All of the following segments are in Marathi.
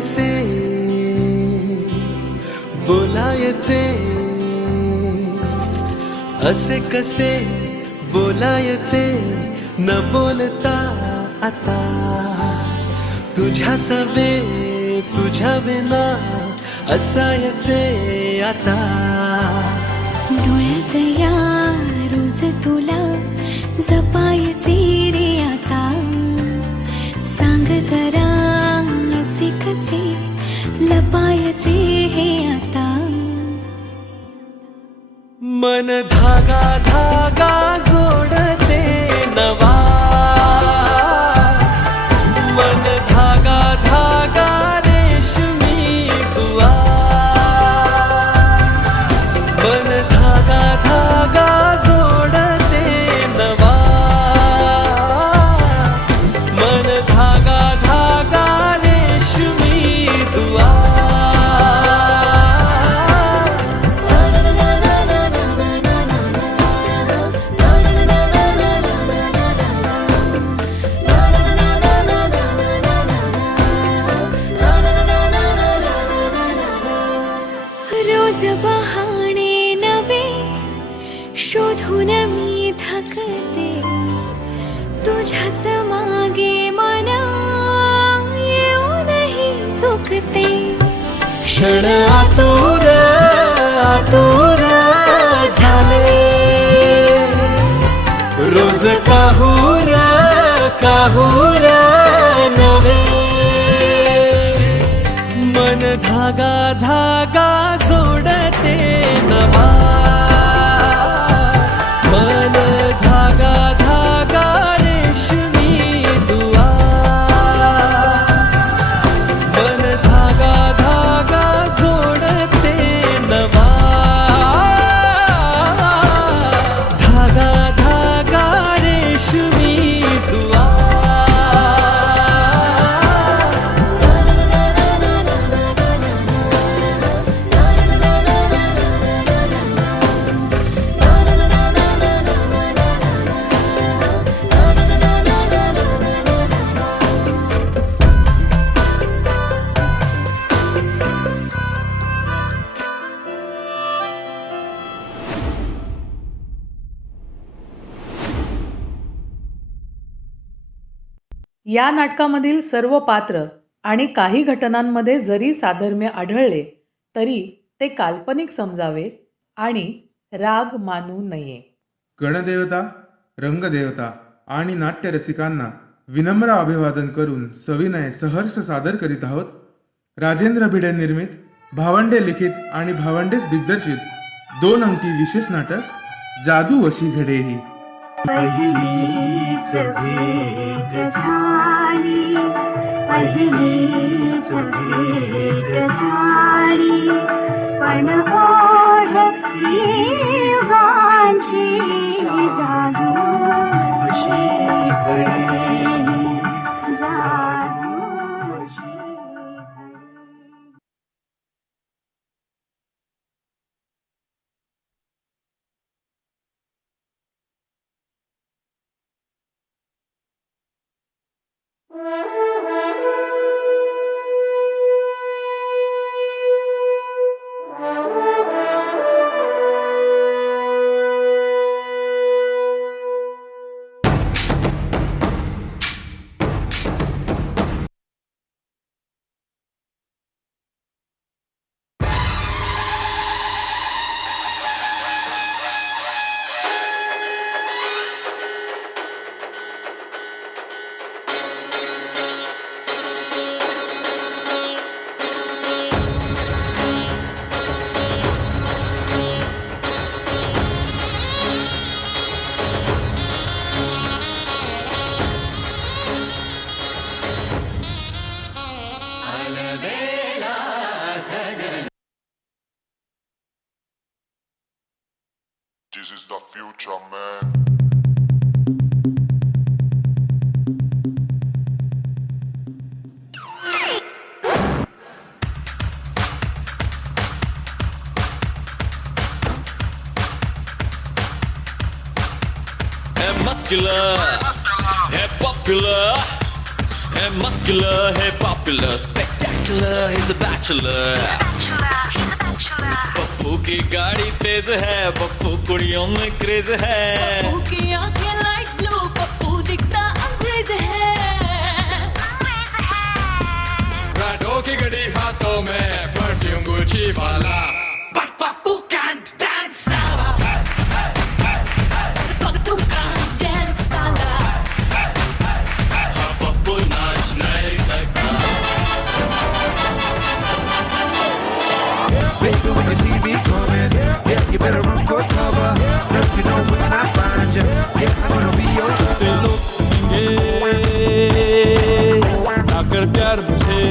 कसे बोलायचे, असे कसे बोलायचे न बोलता आता, तुझ्या सवे तुझ्या विना असायचे आता. डोळ्यात या रोज तुला जपायचे रे आता, सांग जरा असे कसे लपायचे हे आता. मन धागा धागा जोडते नवा, मन धागा धागा रेशमी दुआ, मन धागा धागा जोडते नवा, मन धागा धागा रेशमी दुआ. रोज बहाणे नवे शोधून मी थकते, तुझ्याच मागे मन येऊनही चुकते. क्षण आतुर आतुर झाले, रोज काहूर काहूर नवे, मन धागा धागा जोडते नवा, मन धागा धागा रेशमी दुआ, मन धागा धागा जोडते नवा, धागा धागा रेशमी दुआ. या नाटकामधील सर्व पात्र आणि काही घटनांमध्ये जरी साधर्म्य आढळले तरी ते काल्पनिक समजावे आणि राग मानू नये. गणदेवता, रंगदेवता आणि नाट्यरसिकांना विनम्र अभिवादन करून सविनय सहर्ष सादर करीत आहोत राजेंद्र भिडे निर्मित, भावंडे लिखित आणि भावंडेच दिग्दर्शित 2 अंकी विशेष नाटक जादू अशी घडेही. पहिलीच भेट झाली, पहिलीच भेट झाली, पण ओढली युगांची जादू अशी घडेही, जादू अशी घडेही. This is the future, man. Hey muscular, hey popular, hey muscular, hey popular, spectacular. bachelor, he's a bachelor. Pappu की गाड़ी तेज है, पप्पू कुड़ियों में क्रेज है. पप्पू की आंखें लाइट ब्लू, पप्पू दिखता अंग्रेज है. राडो की घड़ी हाथों में, परफ्यूम गुची वाला. But Pappu can't dance. Pappu can't dance साला. हाँ, पप्पू नाच नहीं सकता. Baby, when you see me coming, yeah, you better run for cover. Don't you know when I find you, yeah, I'm gonna be your say lover. लोग सुनेंगे ना कर प्यार मुझे.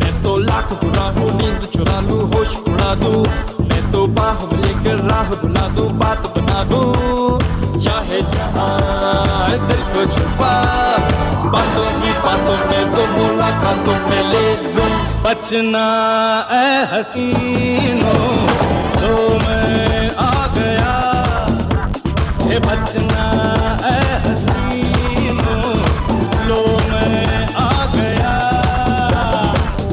मैं तो लाख बुरा हूँ, नींद चुरा लूँ, होश उड़ा दूँ. मैं तो बाहों में लेकर राह बुला दूँ, बात बना दूँ. चाहे जहाँ दिल को छुपा, बातों ही बातों में तो मुलाकातों में ले लूँ. बचना ऐ हसीनों, तो मैं आ गया. ये बचना ऐ हसीनों, लो मैं आ गया.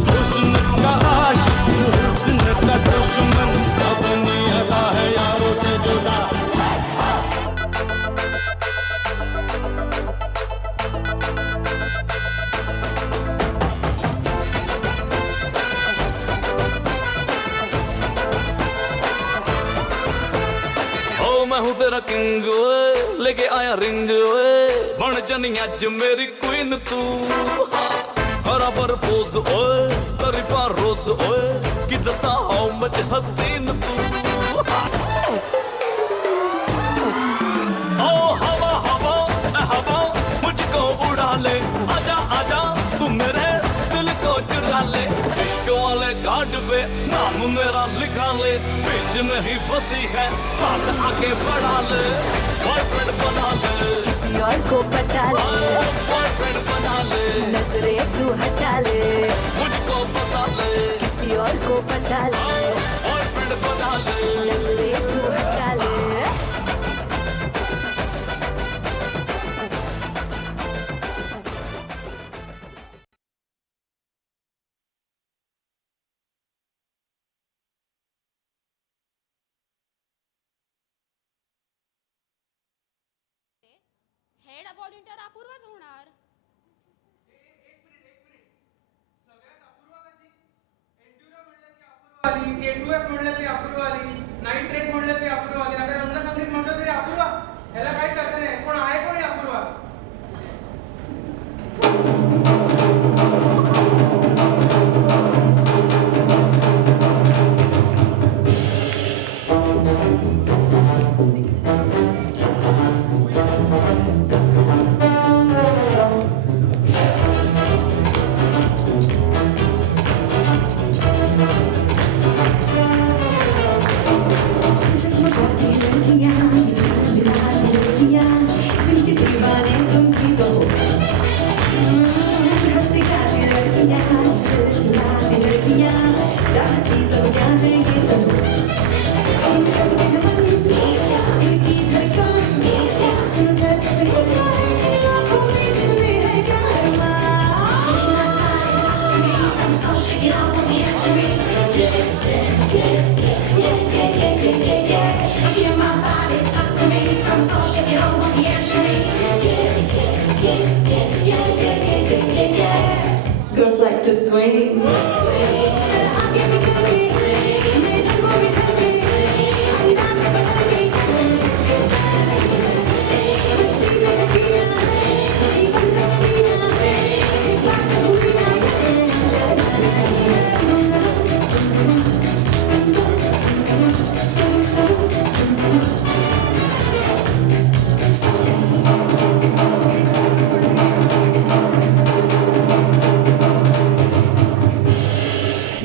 हुस्न का आशिक, हुस्न का दुश्मन, अपनी अदा है यारों से जुदा. ओ मैं हूँ तेरा किंग ओए, लेके आया रिंग ओए. बन जानी अज मेरी क्वीन तू. हरा पर पोज ओए, तरीफा रोज ओए, कि दसा हाउ मच हसीन तू. ओ हवा हवा ए हवा, मुझको उड़ा ले. आजा आजा तू मेरे दिल को चुरा ले. इश्क वाले कार्ड पे नाम मेरा लिखा ले. बीच में ही फंसी है, हाथ आगे बढ़ा ले. बॉयफ्रेंड बना ले, किसी और को पटा ले. बॉयफ्रेंड बना ले. नजरे तू हटा ले. मुझको फंसा ले, किसी और को पटा ले. बॉयफ्रेंड बना ले. नजरे तू हटा ले. हेड व्हॉलंटियर अपूर्वच होणार. आली, K2S म्हणलं की अपूर्व आली, नाईट ट्रेक म्हणलं की अपूर्व आली. आता रंगसंगीत म्हणतो तरी अपूर्व. ह्याला काहीच अर्थ नाही. कोण आहे कोणी अपूर्व? Girls like to swing.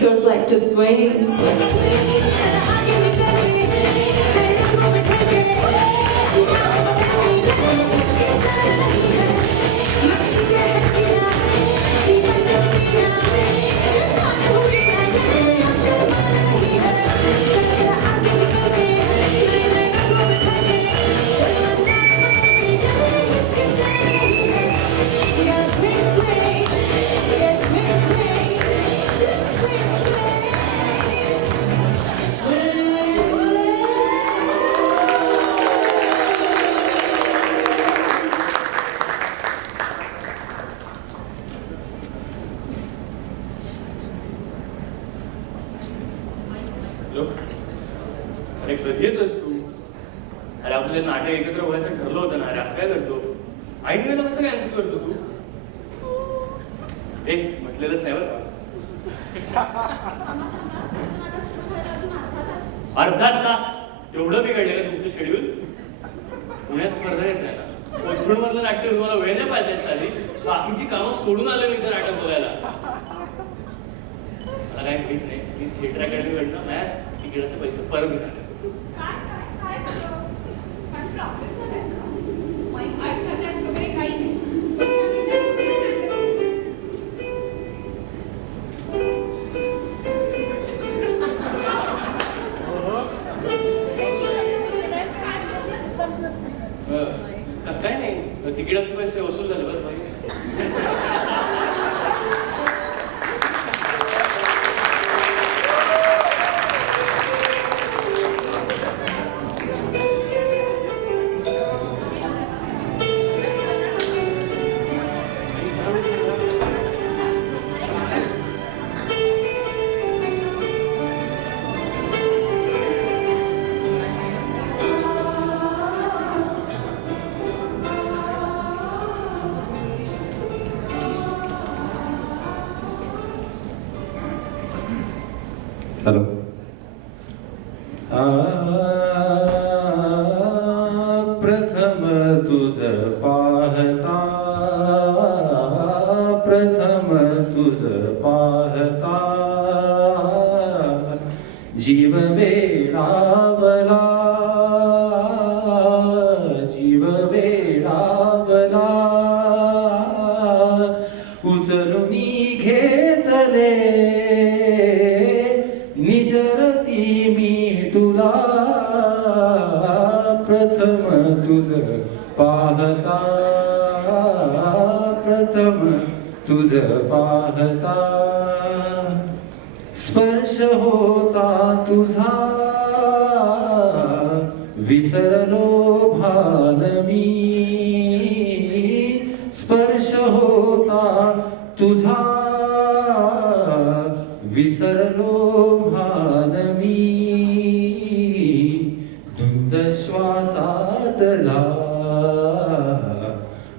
Girls like to swing. Hello, अरे कधी येतोस तू? अरे आपलं नाटक एकत्र व्हायचं ठरलं होतं ना. अरे असं काय करतो? ऐन वेळेला कसं कॅन्सल करतो तू? म्हटलेलंच नाही बरं. अर्धा तास एवढं बिघडलेलं आहे तुमचं शेड्यूल? पुण्यात स्पर्धा येत नाही ना. कोथरूड मधलं नाट्य तुम्हाला वेळ नाही पाहिजे चाली. बाकीची कामं सोडून आलं मी इथं नाटक बघायला. मला काय माहित नाही. मी थिएटर अकॅडमी कडनं नाही तिकिटाचे पैसे परत मिळाले. काय नाही, तिकिटाचे पैसे वसूल झाले बस भाई. हॅलो. प्रथम तुझ पाहता, प्रथम तुझ पाहता जीव वेडावला, जीव वेडावला उचलून घेतले निजरती मी तुला. प्रथम तुझ पाहता, प्रथम तुझ पाहता स्पर्श होता तुझा विसरलो भान मी. स्पर्श होता तुझा विसरलो भान मी. धुंद श्वासातला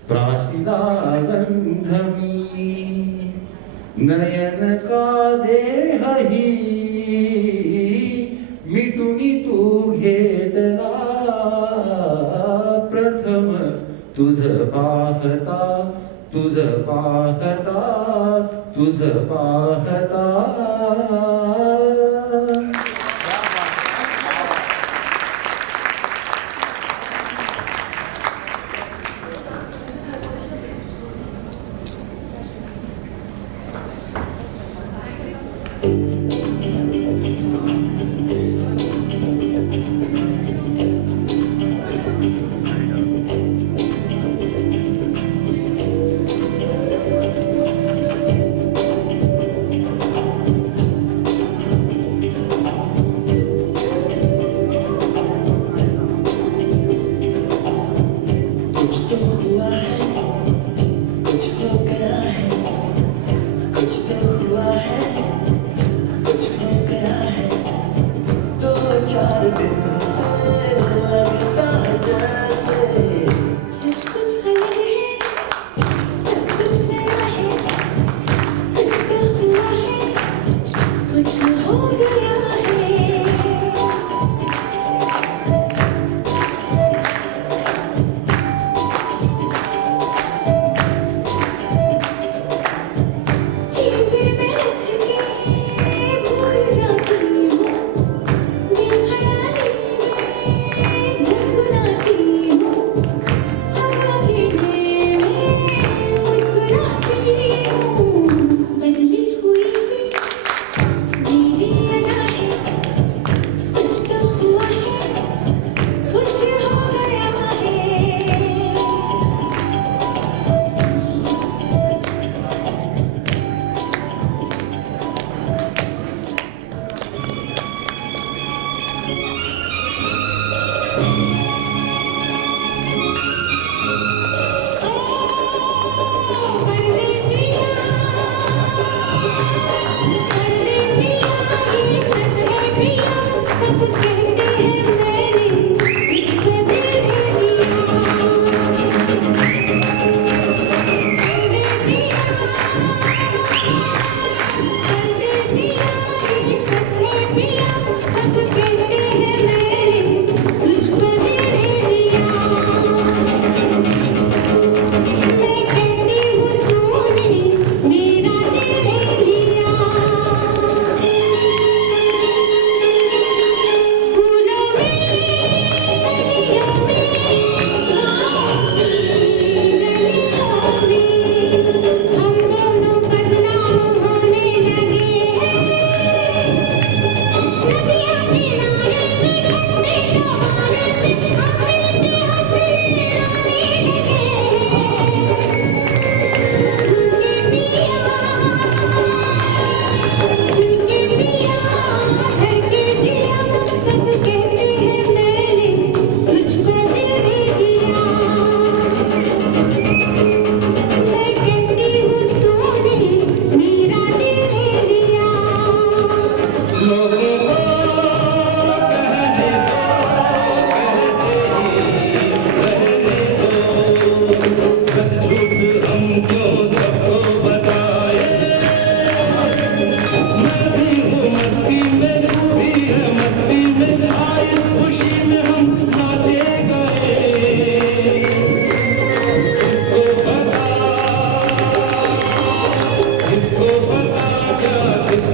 प्राशिला गंध मी. नयन का देहही मिटुनी तू घेतला. प्रथम तुझ पाहता, तुझ पाहता, तुझ पाहता. बदली हुई सी मेरी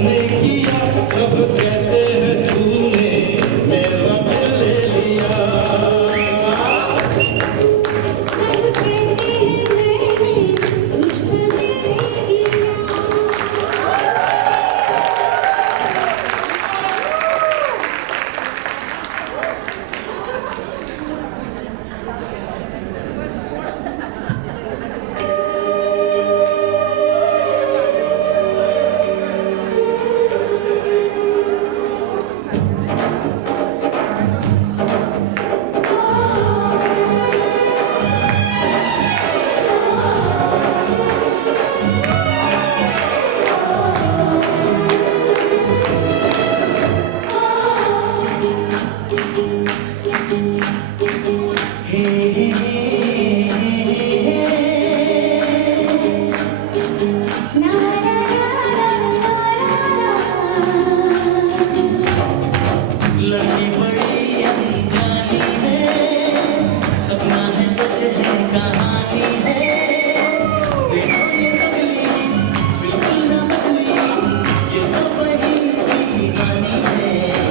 किसने किया सब कहते हैं तूने मेरा दिल ले लिया लड़की बड़ी अनजानी है सपना है सच है कहानी है देखो ये पगली बिल्कुल ना बदली ये तो वही दीवानी है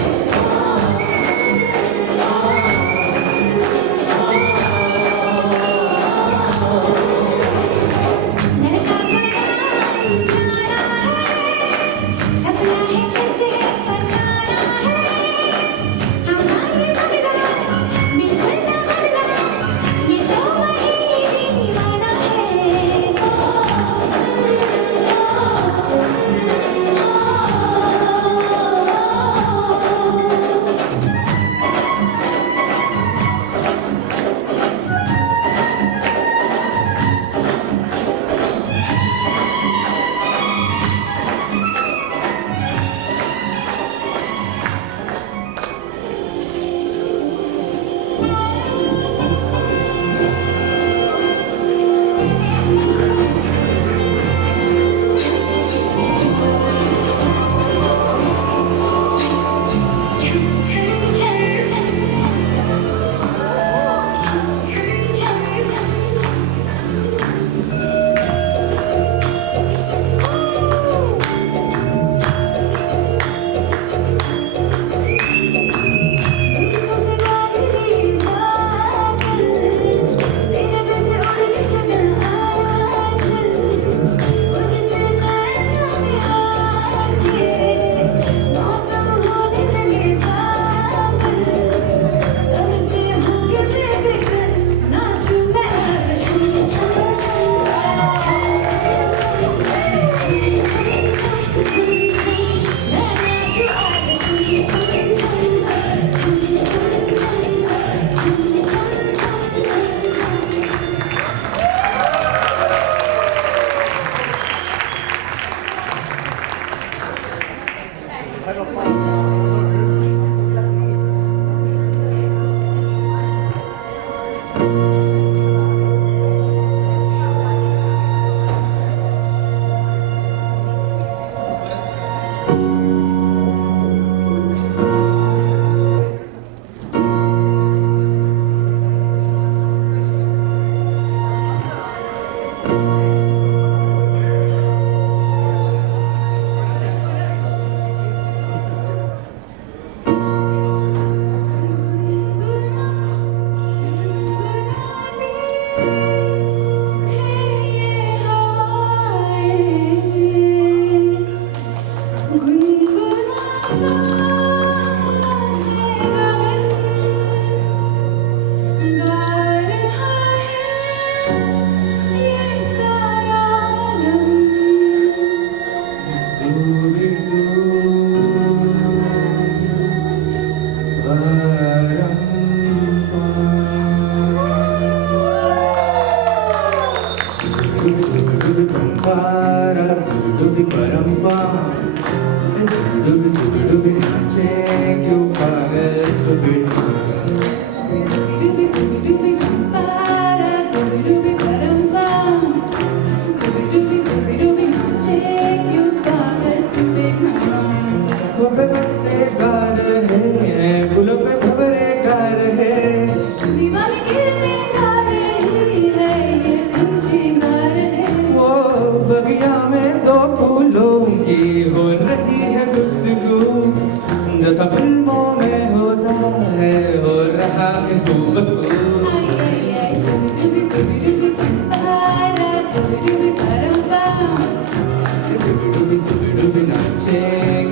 बगिया में दो फूलों की हो रही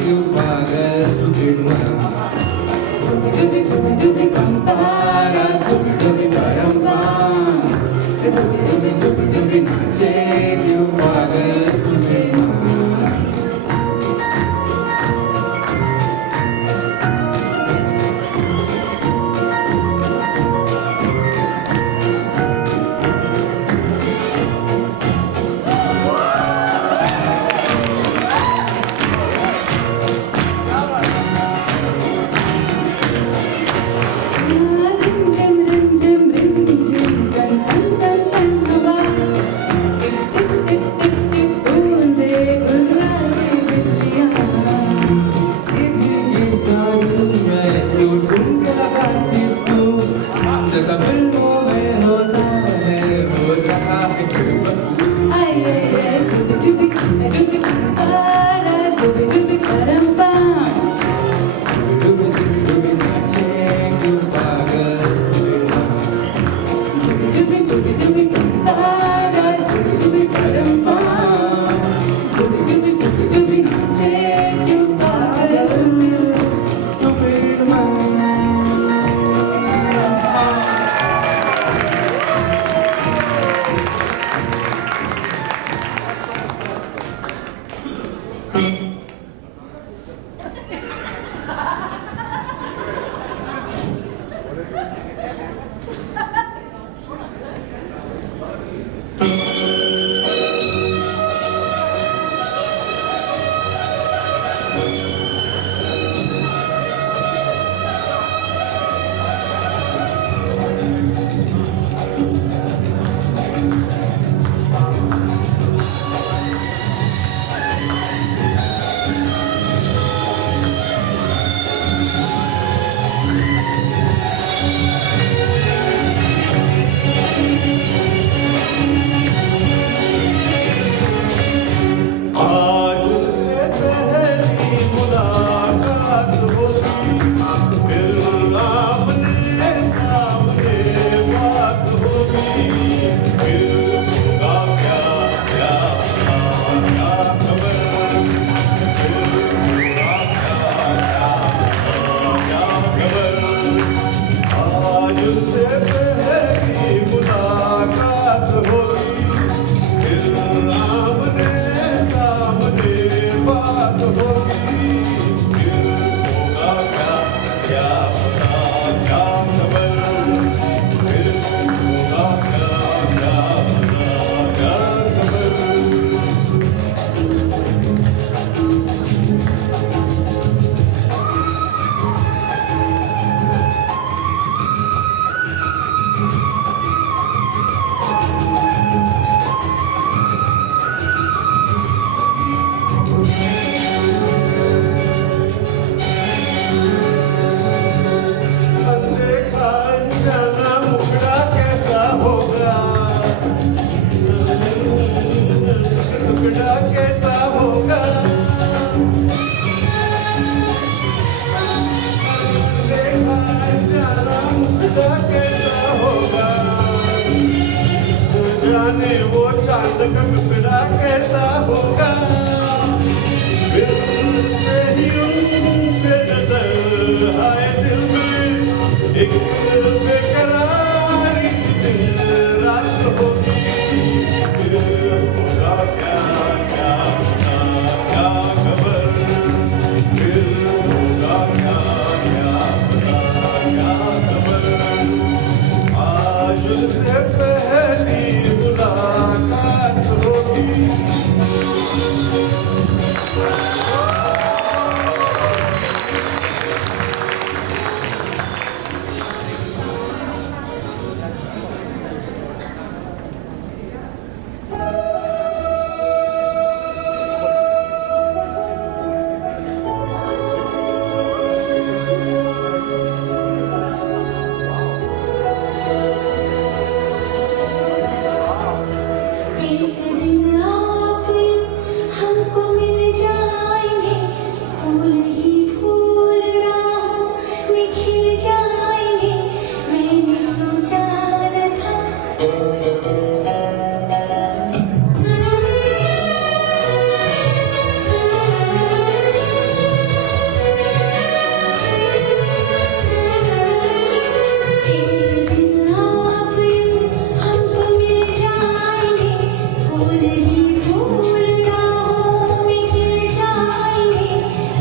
क्यों पागल stupid मरम्बा सुबी दुबी पंपारा सुबी दुबी परम्पाम सुबी दुबी नाचे क्यों पागल stupid मरम्बा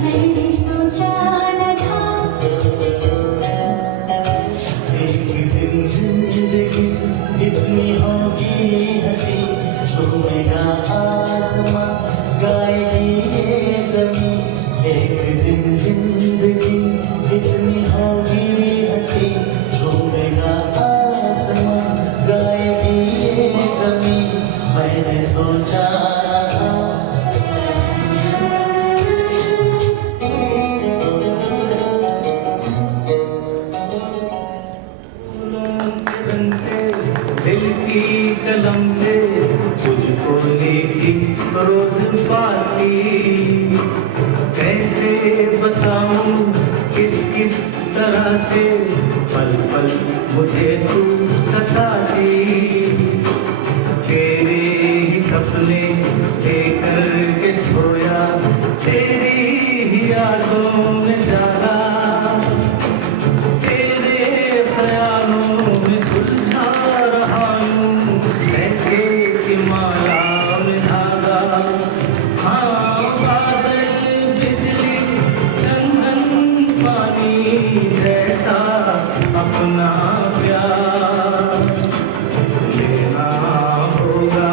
मैंने सोचा न था एक दिन जिंदगी इतनी होगी हंसी, झूमेगा आसमां, गाएगी ये ज़मीं। एक दिन जिंदगी इतनी होगी हंसी, झूमेगा आसमां, गाएगी ये ज़मीं। मैंने सोचा था रंग से, दिल की कलम से तुझको लिखी रोज पाती। कैसे बताऊं किस किस तरह से पल पल मुझे तू सताती। तेरे ही सपने देकर के सोया, तेरी ही यादों में जागा, तेरे ख्यालों में सुलझा रहा हूँ कैसे की माला में धागा। हाँ बादल बिजली चंदन पानी जैसा अपना प्यार लेना होगा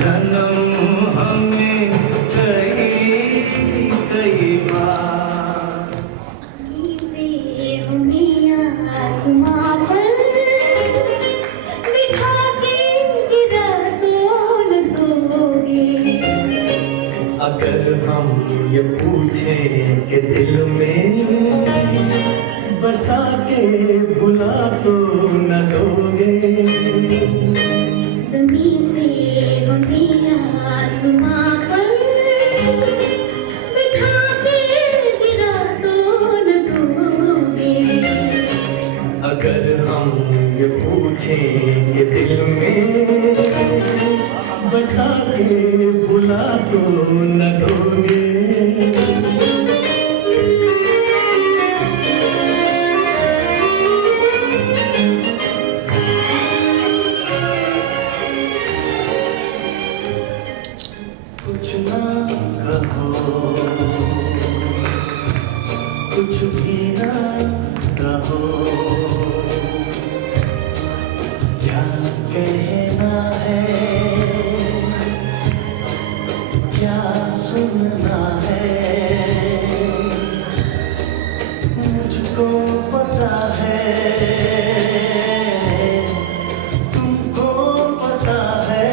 जन्म हमें कई कई बार। आसमां पर बिठा के गिरा तोड़ दोगे। अगर हम ये पूछें कि दिल में बसा के भुला तो न दोगे। ज़मीन पे हमें आसमां पर बिठा के गिरा तोड़ दोगे। अगर हम ये पूछें कि दिल में बसा के भुला तो न दोगे। कुछ ना कहो, कुछ भी ना कहो, क्या कहना है, क्या सुनना है, मुझको पता है, तुमको पता है।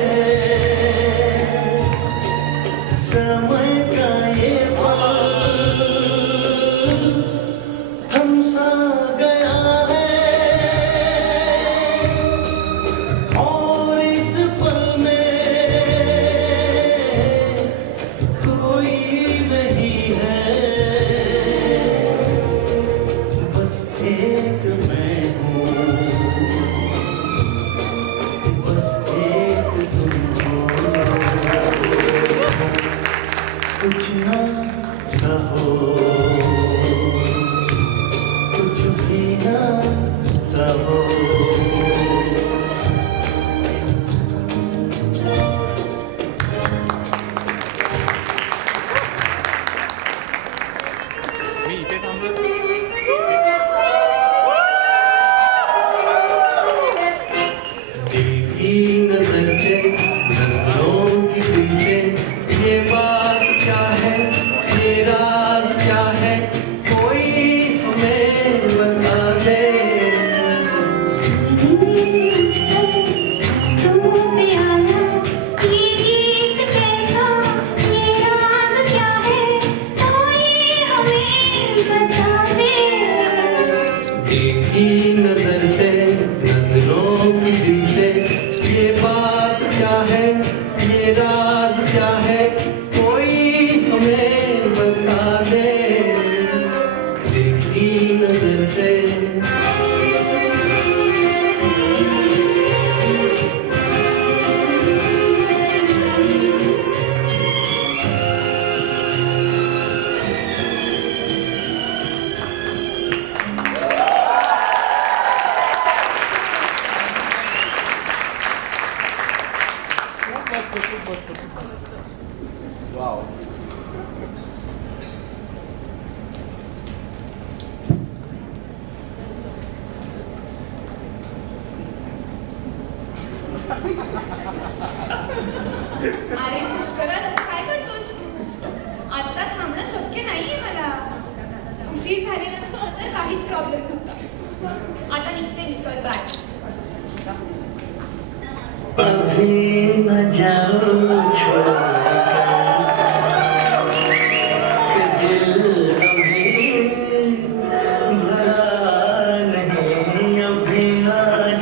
समय का ये पल थम सा गया है और इस पल में कोई नहीं है, बस एक मैं हूँ, बस एक तुम हो। कुछ ना कहो, कुछ भी ना कहो। देखी नजर से, नजरों की दिल से, ये बात क्या है, ये राज क्या है, कोई हमें बता दे। सीने से तुम पे आया, ये गीत कैसा, ये राग क्या है, कोई हमें बता दे। देखी नजर से, नजरों की दिल से, ये बात क्या है, ये राज क्या है, कोई हमें बता दे। अरे पुष्करात असं काय करतोस तू? आता थांबणं शक्य नाहीये मला. उशीर झालेला तर काहीच प्रॉब्लेम नव्हता. आता निघते बाय. अभी न जाओ छोड़कर कि दिल अभी भरा नहीं, अभी न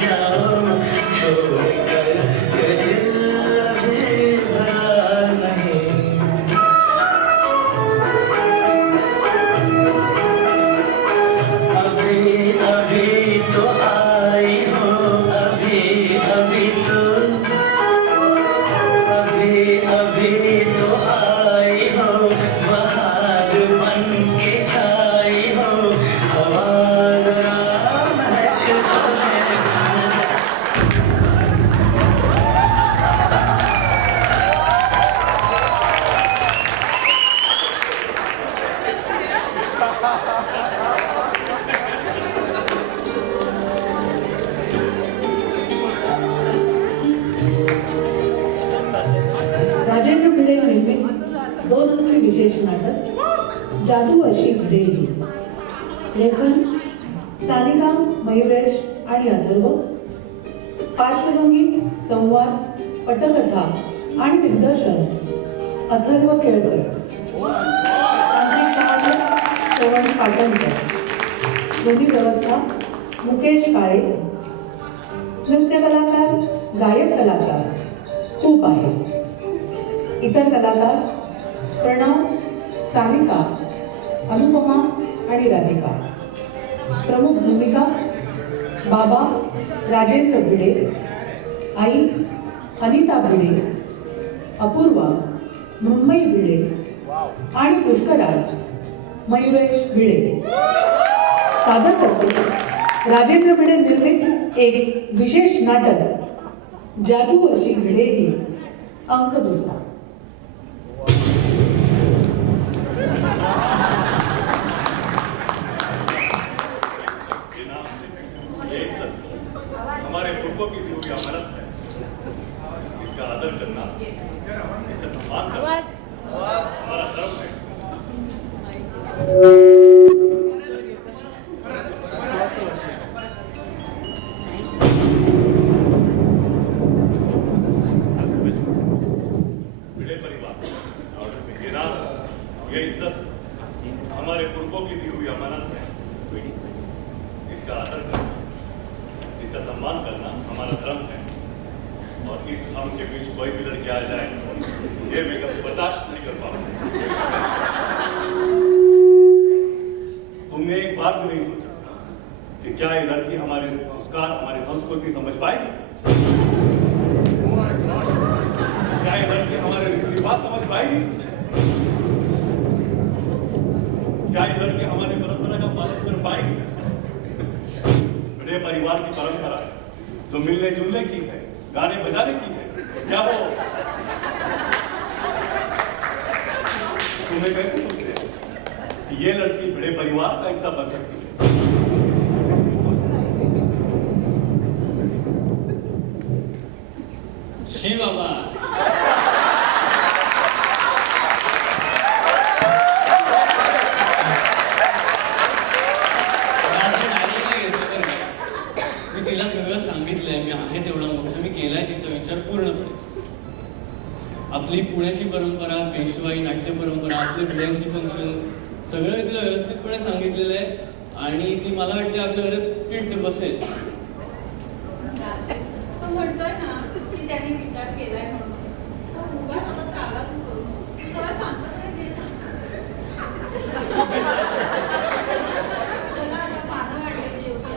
जाओ छोड़कर कि दिल अभी भरा नहीं. अभी अभी तो आई हो, अभी अभी तो, अभी अभी तो आई हो, बहार बन के छाई हो, हवा जरा महक जाए. राजेंद्र भिडे निर्मित 2 अंकी विशेष नाटक जादू अशी घडेली. लेखन सानिका, मयुरेश आणि अथर्व. पार्श्वसंगीत, संवाद, पटकथा आणि दिग्दर्शन अथर्व केळकर. तांत्रिक सहाय्य श्रवण पाटणकर. ध्वनी व्यवस्था मुकेश काळे. नृत्य कलाकार, गायक कलाकार खूप आहेत. इतर कलाकार प्रणव, सानिका, अनुपमा आणि राधिका. प्रमुख भूमिका बाबा राजेंद्र भिडे, आई अनिता भिडे, अपूर्वा मृण्मयी भिडे आणि पुष्कराज मयुरेश भिडे. सादर करतो राजेंद्र भिडे निर्मित एक विशेष नाटक जादू अशी घडेली, अंक 2. हमारे पूर्वों की दी हुई अमानत है, इसका आदर करना, इसे सम्मान करना हमारा धर्म है. भिडे परिवार से गिरा ये इज्जत हमारे पूर्वों की दी हुई अमानत है, इसका आदर करना, इसका सम्मान करना हमारा धर्म है. और इस धर्म के बीच कोई भी लड़की आ जाए ये मैं कभी बर्दाश्त नहीं कर पाऊंगा. तुमने एक बार भी नहीं सोचा कि क्या ये लड़की हमारे संस्कार, हमारी संस्कृति समझ पाएगी? क्या ये लड़की हमारे रीति रिवाज समझ पाएगी? क्या ये लड़की हमारी परंपरा का पालन कर पाएगी? बड़े परिवार की परंपरा जो मिलने जुलने की है, गाने बजाने की है, क्या वो तुम्हें कैसे सोचते हैं कि ये लड़की बड़े परिवार का हिस्सा बन सकती है? शिव बाबा मी तिला सगळं सांगितलंय. मी आहे तेवढा मोठं मी केलाय तिचा विचार पूर्णपणे. आपली पुण्याची परंपरा, पेशवाई, नाट्य परंपरा, आपले भिड्यांची फंक्शन्स सगळं मी तिला व्यवस्थितपणे सांगितलेलं आहे आणि ती मला वाटते आपल्या घरात फिट बसेल. तो म्हणतोय ना की त्यांनी विचार केलाय म्हणून. तो उगाच आता त्रागा तू करू नको. तू जरा शांतपणे घे ना. चला आता पानं वाढलेली येऊया.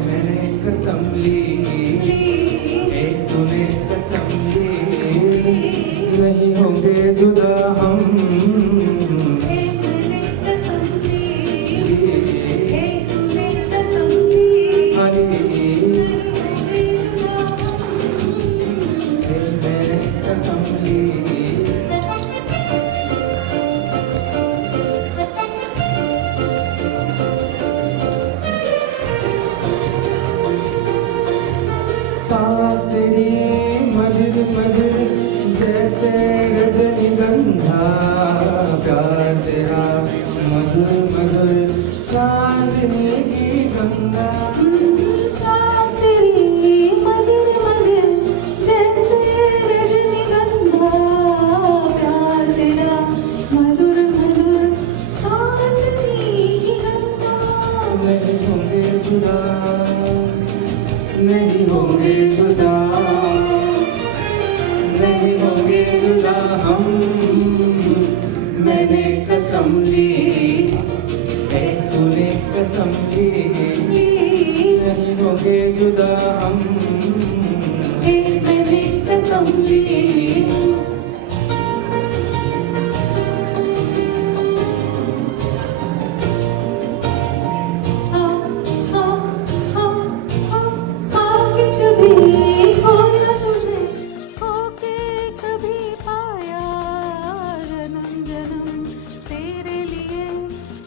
मैंने कसम ली, तूने जैसे रजनीगंधा प्यार तेरा मधुर मधुर चांदनी की गंगा सांस तेरी मधुर मधुर जैसे रजनीगंधा प्यार तेरा मधुर मधुर चांदनी की गंगा नहीं होंगे जुदा नहीं होंगे जुदा नहीं होंगे जुदा हम मैंने कसम ली है तूने कसम ली नहीं होंगे जुदा हम मैंने कसम ली आके कभी खोया तुझे खोके कभी पाया जन्म जन्म तेरे लिए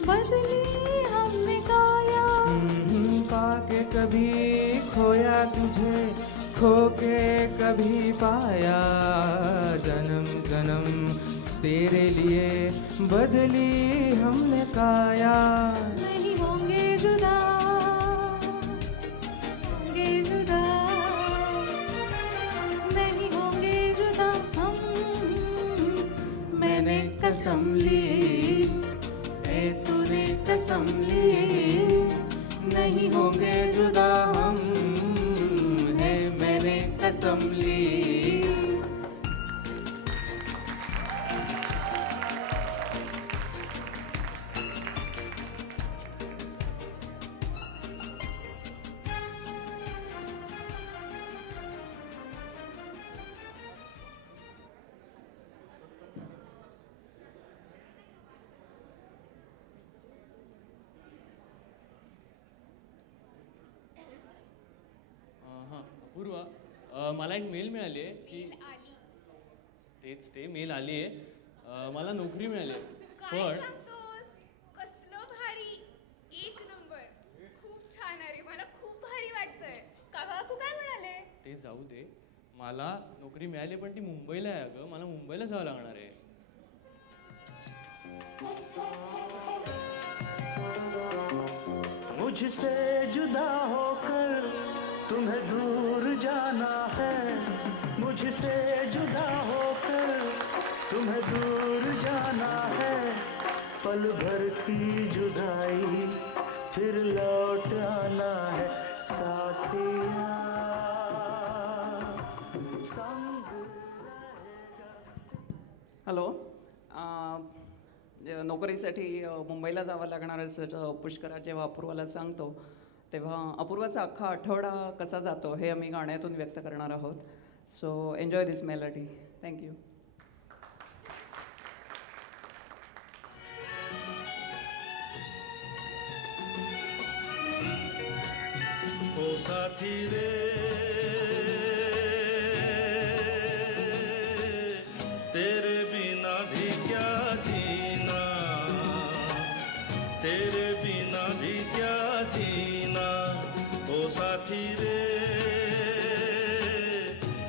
बदली हमने काया पाके कभी खोया तुझे खो के कभी पाया जन्म जन्म तेरे लिए बदली हमने काया नहीं होंगे जुदा नहीं होंगे जुदा हम मैंने कसम ली है तूने कसम ली नहीं होंगे जुदा हम है मैंने कसम ली हां अपूर्वा, मला एक मेल मिळाली आहे की तेच ते मेल आली आहे मला नोकरी मिळाली आहे पण कसलं भारी एक नंबर खूप छान आहे रे मला खूप भारी वाटतंय काकू काय म्हणाले ते जाऊ दे मला नोकरी मिळाली पण ती मुंबईला आहे अगं मला मुंबईला जावं लागणार आहे मुझसे जुदा होकर तुम्हें दूर जाना है मुझसे जुदा होकर तुम्हें दूर जाना है पल भर की जुदाई फिर लौट आना है साथिया संग हॅलो नोकरीसाठी मुंबईला जावं लागणार असं पुष्करात जेव्हा अपूर्वाला सांगतो तेव्हा अपूर्वाचा अख्खा आठवडा कसा जातो हे आम्ही गाण्यातून व्यक्त करणार आहोत सो एन्जॉय दिस मेलडी थँक्यू ओ साथी रे तेरे बिना भी क्या जीना तेरे बिना भी क्या जीना ओ साथी रे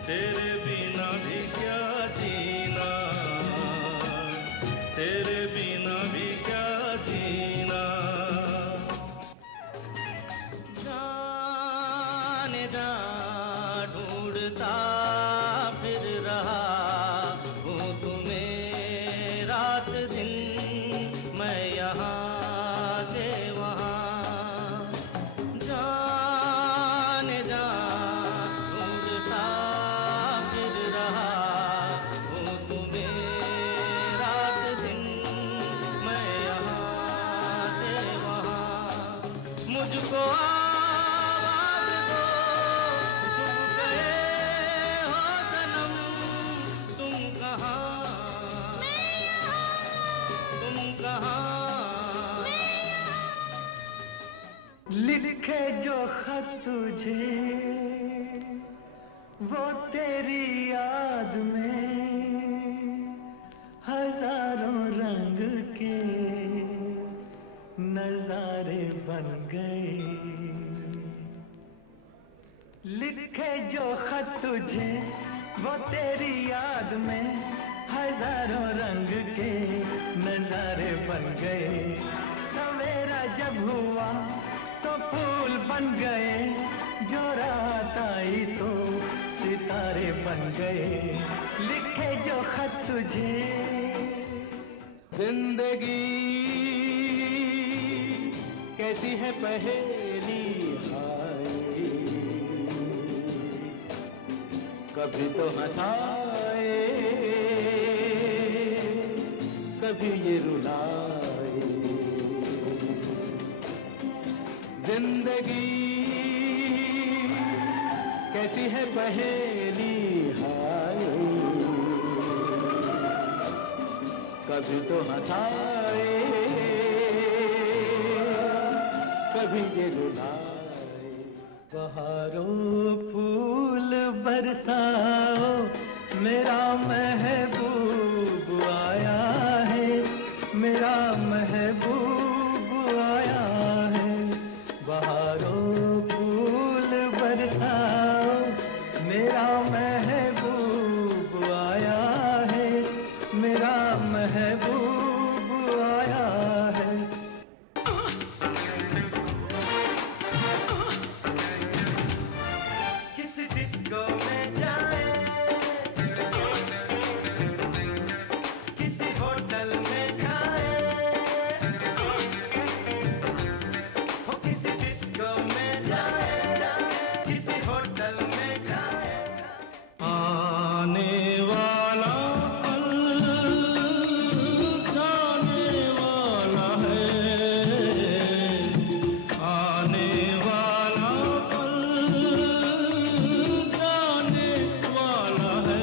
तेरे बिना भी क्या जीना तेरे बिना भी क्या जीना जाने जा ढूंढता फिर रहा हूँ तुम्हें रात दिन मैं यहाँ से वहाँ जाने जा ढूंढता फिर रहा हूँ तुम्हें रात दिन मैं यहाँ से वहाँ मुझको आवाज़ दो चुप गए हो सनम तुम कहाँ लिखे जो खत तुझे वो तेरी याद में हजारों रंग के नजारे बन गए लिखे जो खत तुझे वो तेरी याद में हजारों रंग के नजारे बन गए। सवेरा जब हुआ तो फूल बन गए, जो रात आई तो सितारे बन गए। लिखे जो खत तुझे जिंदगी कैसी है पहेली हाय, कभी तो हंसाए कभी ये रुलाए। जिंदगी कैसी है पहेली हाय, कभी तो हंसाए कभी ये रुलाए। बहारों फूल बरसाओ, मेरा महबूब आया है, मेरा महबूब आया है। बहारों फूल बरसाओ, मेरा महबूब आया है, मेरा महबूब आया है। किसी डिस्को में जाए, किसी होटल में खाए, हो किसी डिस्को में जाए, किसी होटल में खाए। आने वाला जाने वाला है, आने वाला जाने वाला है।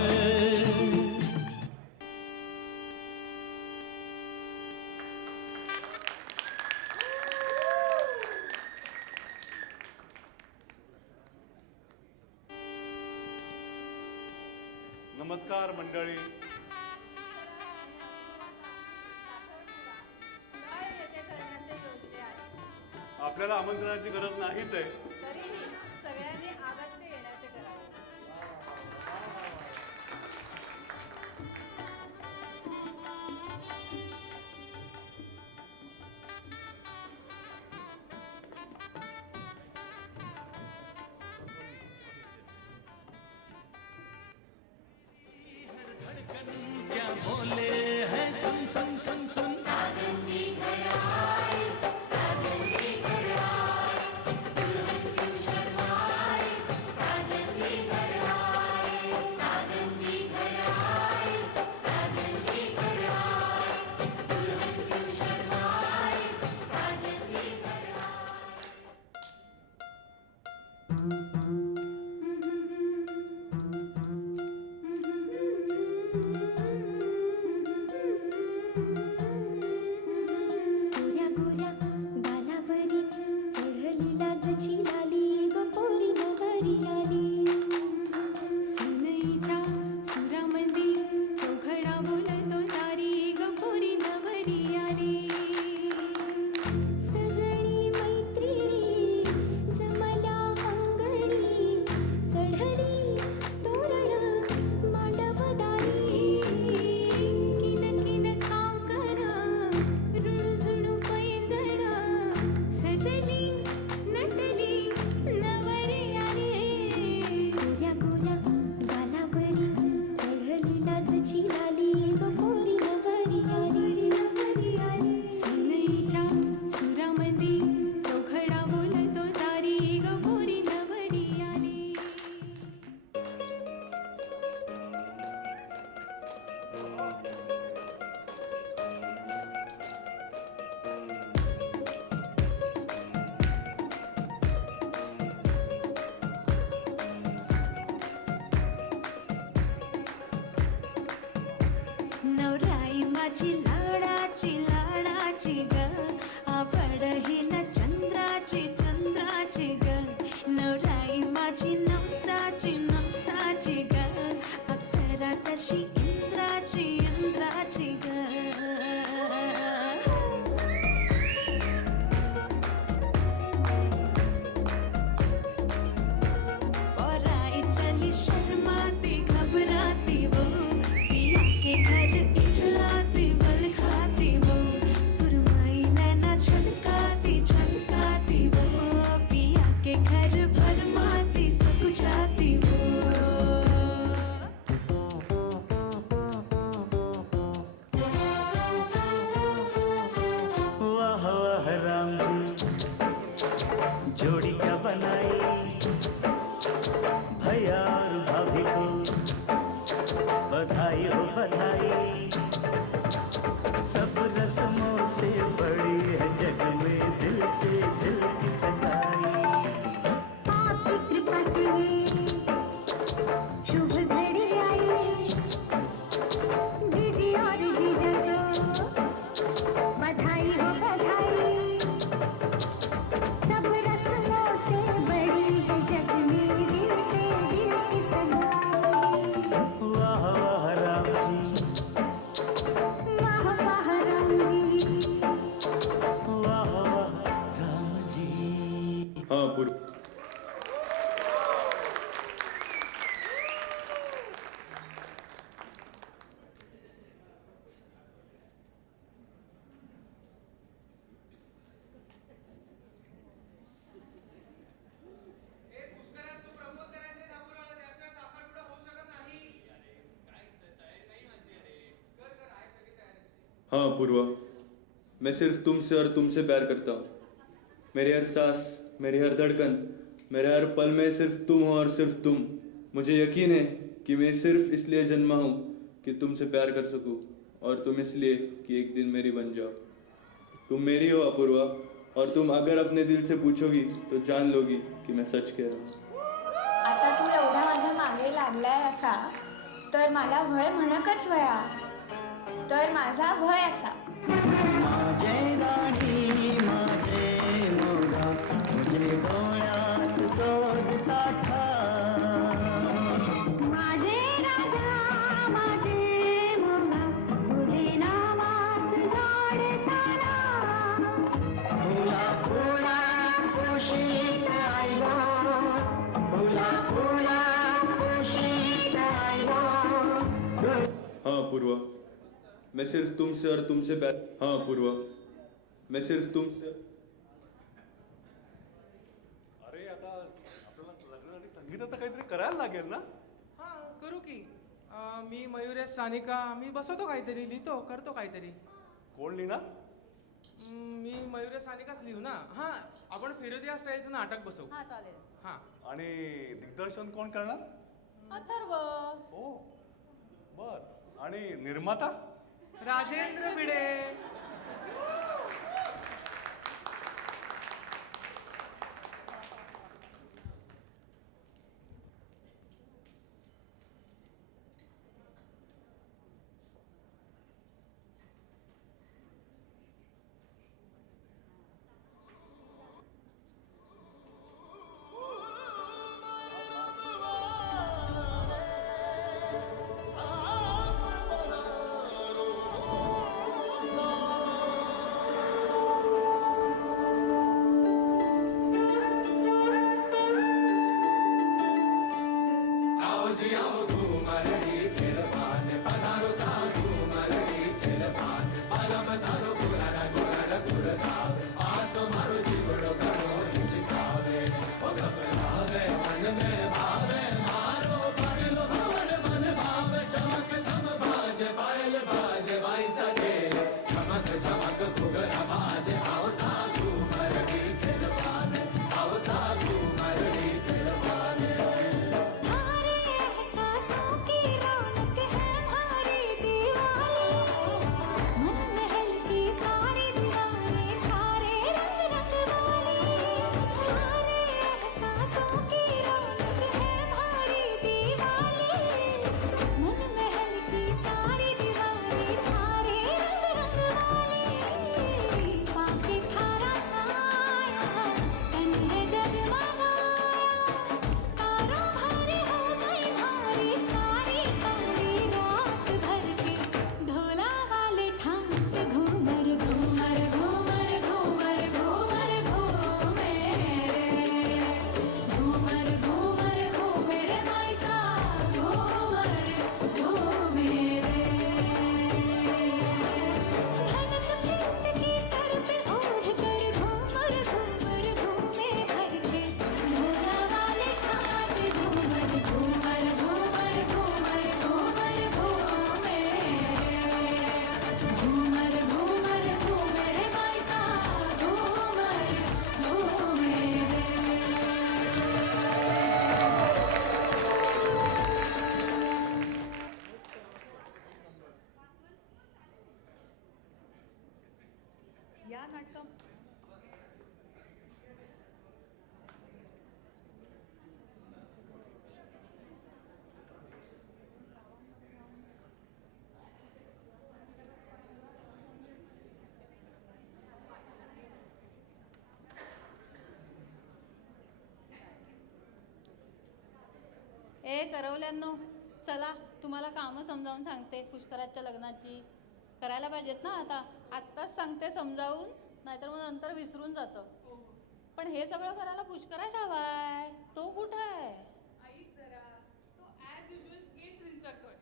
नमस्कार मंडळी. काय येथे करण्याचे योजले आहे, आपल्याला आमंत्रणाची गरज नाहीच आहे. तरीही सगळ्यांनी आगत्य येण्याचे करावे. क्या बोले हैं सुन सुन सुन सुन। साजन जी घर आए, साजन जी घर आए, दुल्हन क्यों शर्माए, साजन जी घर आए, साजन जी घर आए, साजन जी घर आए, दुल्हन क्यों शर्माए, साजन जी घर आए। गोऱ्या गोऱ्या गालावरी चढली लाजची लाली ग पोरी नवरी आली. सनईच्या सुरामंदी चौघडा बोलतो तारी ग पोरी नवरी आली. सजणी मैत्रिणी जमल्या अंगणी, चढली तोरण मांडवदारी. किन किन कांकर रुणझुणू पैंजण, सजली नटली नवरी आली. गोऱ्या गोऱ्या गालावरी चढली लाजची लाली ग पोरी नवरी आली, नवरी आली. सनईच्या सुरामंदी चौघडा बोलतो तारी ग पोरी नवरी आली. नवराई माझी लाडाची लाडाची ग, आवड हिला चंद्राची चंद्राची ग. नवराई माझी नवसाची नवसाची ग, अप्सरा जशी इंद्राची इंद्राची ग. पराई चली शर्माती घबरा वाह राम जी जोड़ियां बनाई भैया और भाभी को बधाई हो बधाई सब रस्मों से बड़ी है जग में दिल से दिल की सगाई आपकी कृपा से ये शुभ घड़ी आई जीजी और जीजा को बधाई हो बधाई सब रस्मों से बड़ी है जग में दिल से दिल की सगाई वाह वाह राम जी वाह वाह राम जी वाह वाह राम जी। हाँ पूर्व ए पुष्कराज तू प्रपोज करायचे अपूर्वाला त्याशिवाय साखरपुडा होऊ शकत नाही कर कर आहे सगळी तयारी हाँ पूर्वा, मैं सिर्फ तुमसे और तुमसे प्यार करता हूँ। मेरी हर सांस, मेरी हर धड़कन, मेरे हर पल में सिर्फ तुम हो और सिर्फ तुम। मुझे यकीन है कि मैं सिर्फ इसलिए जन्मा हूँ कि तुमसे प्यार कर सकूँ और तुम इसलिए कि एक दिन मेरी बन जाओ। तुम मेरी हो अपूर्वा, और तुम अगर अपने दिल से पूछोगी तो जान लोगी कि मैं सच कह रहा हूँ। आता तू एवढा माझ्या मागे लागलाय असा तर मला भय म्हणकच वया तर माझा भय असा माझे राणी माझे मोरा तुझे डोळ्यात रोज साठा माझे राजा माझे मोरा तुझे नावात झाड झाला फुला फुला कुशीत आयलो फुला फुला कुशीत आयलो हाँ पूर्वा, मैं सिर्फ तुमसे और तुमसे प्यार। हाँ पूर्वा, मैं सिर्फ तुमसे। अरे आता आपल्याला लग्नासाठी संगीताचं काहीतरी करायला लागेल ना. हा करू की मी मयुरेश सानिका मी बसवतो काहीतरी लिहितो करतो काहीतरी कोण लिहिणार? मी मयुरेश सानिकाच लिहू ना हा आपण फिरोदिया स्टाईलचं नाटक बसवू हा चालेल हा आणि दिग्दर्शन कोण करणार? अथर्व हो बर. आणि निर्माता? राजेंद्र भिडे Oh नाटका ए करवल्यांनो, चला तुम्हाला कामं समजावून सांगते पुष्कराच्या लग्नाची. करायला पाहिजेत ना आता. आत्ताच सांगते समजावून, नाहीतर मग नंतर विसरून जातं. पण हे सगळं करायला पुष्कराच हवाय. तो कुठं आहे? आई जरा तो ॲज युजल केस विंचरतोय.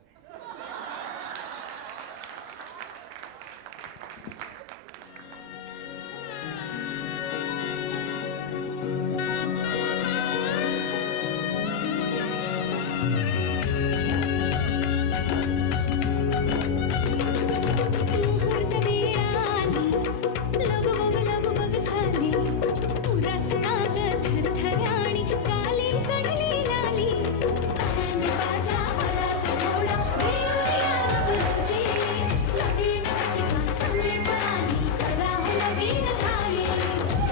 मुहूर्त वेळाली लगबग झाली उरात काग थरथराणी काली चढली लाली बँड बाजा वरात घोडा वेळूया नवरोजी लगीन घटिका सगळे पाणी करा हो लगीन घाई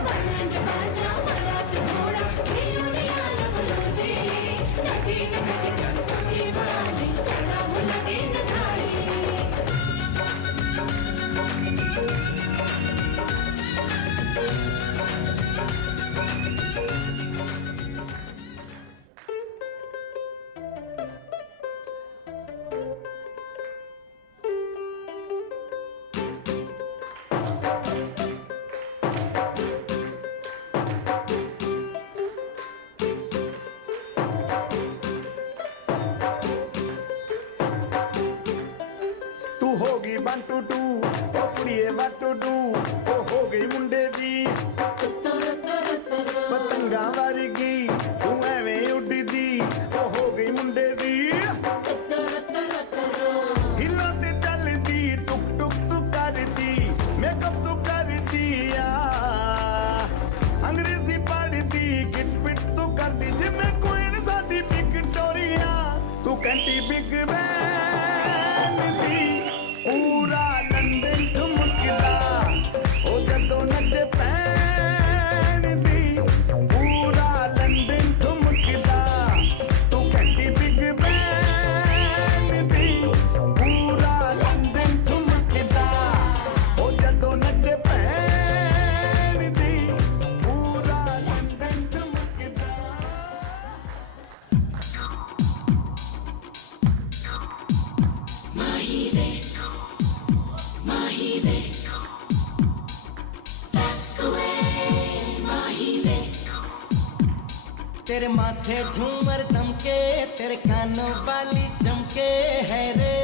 बँड बाजा वरात घोडा वेळूया नवरोजी लगीन घटिका सगळे पाणी करा हो लगीन घाई. तू होगी बांटू टू ओ कुड़िए बाटू टू ओ हो गई मुंडे दी पतंगा वर्गी तू एवें उड़दी ओ हो गई मुंडे दी हिलो ते चलदी टुक टुक तू करदी मेकअप तू करदी अंग्रेजी पढ़दी किट पिट तू करदी जिम्मे क्वीन साडी विक्टोरिया तू कहती बिग बैन दी पूरा लंदन ठुमकदा ओ जदों नचे पैन दी पूरा लंदन ठुमकदा तू कहती बिग बैन दी पूरा लंदन ठुमकदा ओ जदों नचे पैन दी पूरा लंदन ठुमकदा. तेरे माथे झूमर दमके तेरे कानों वाली चमके है रे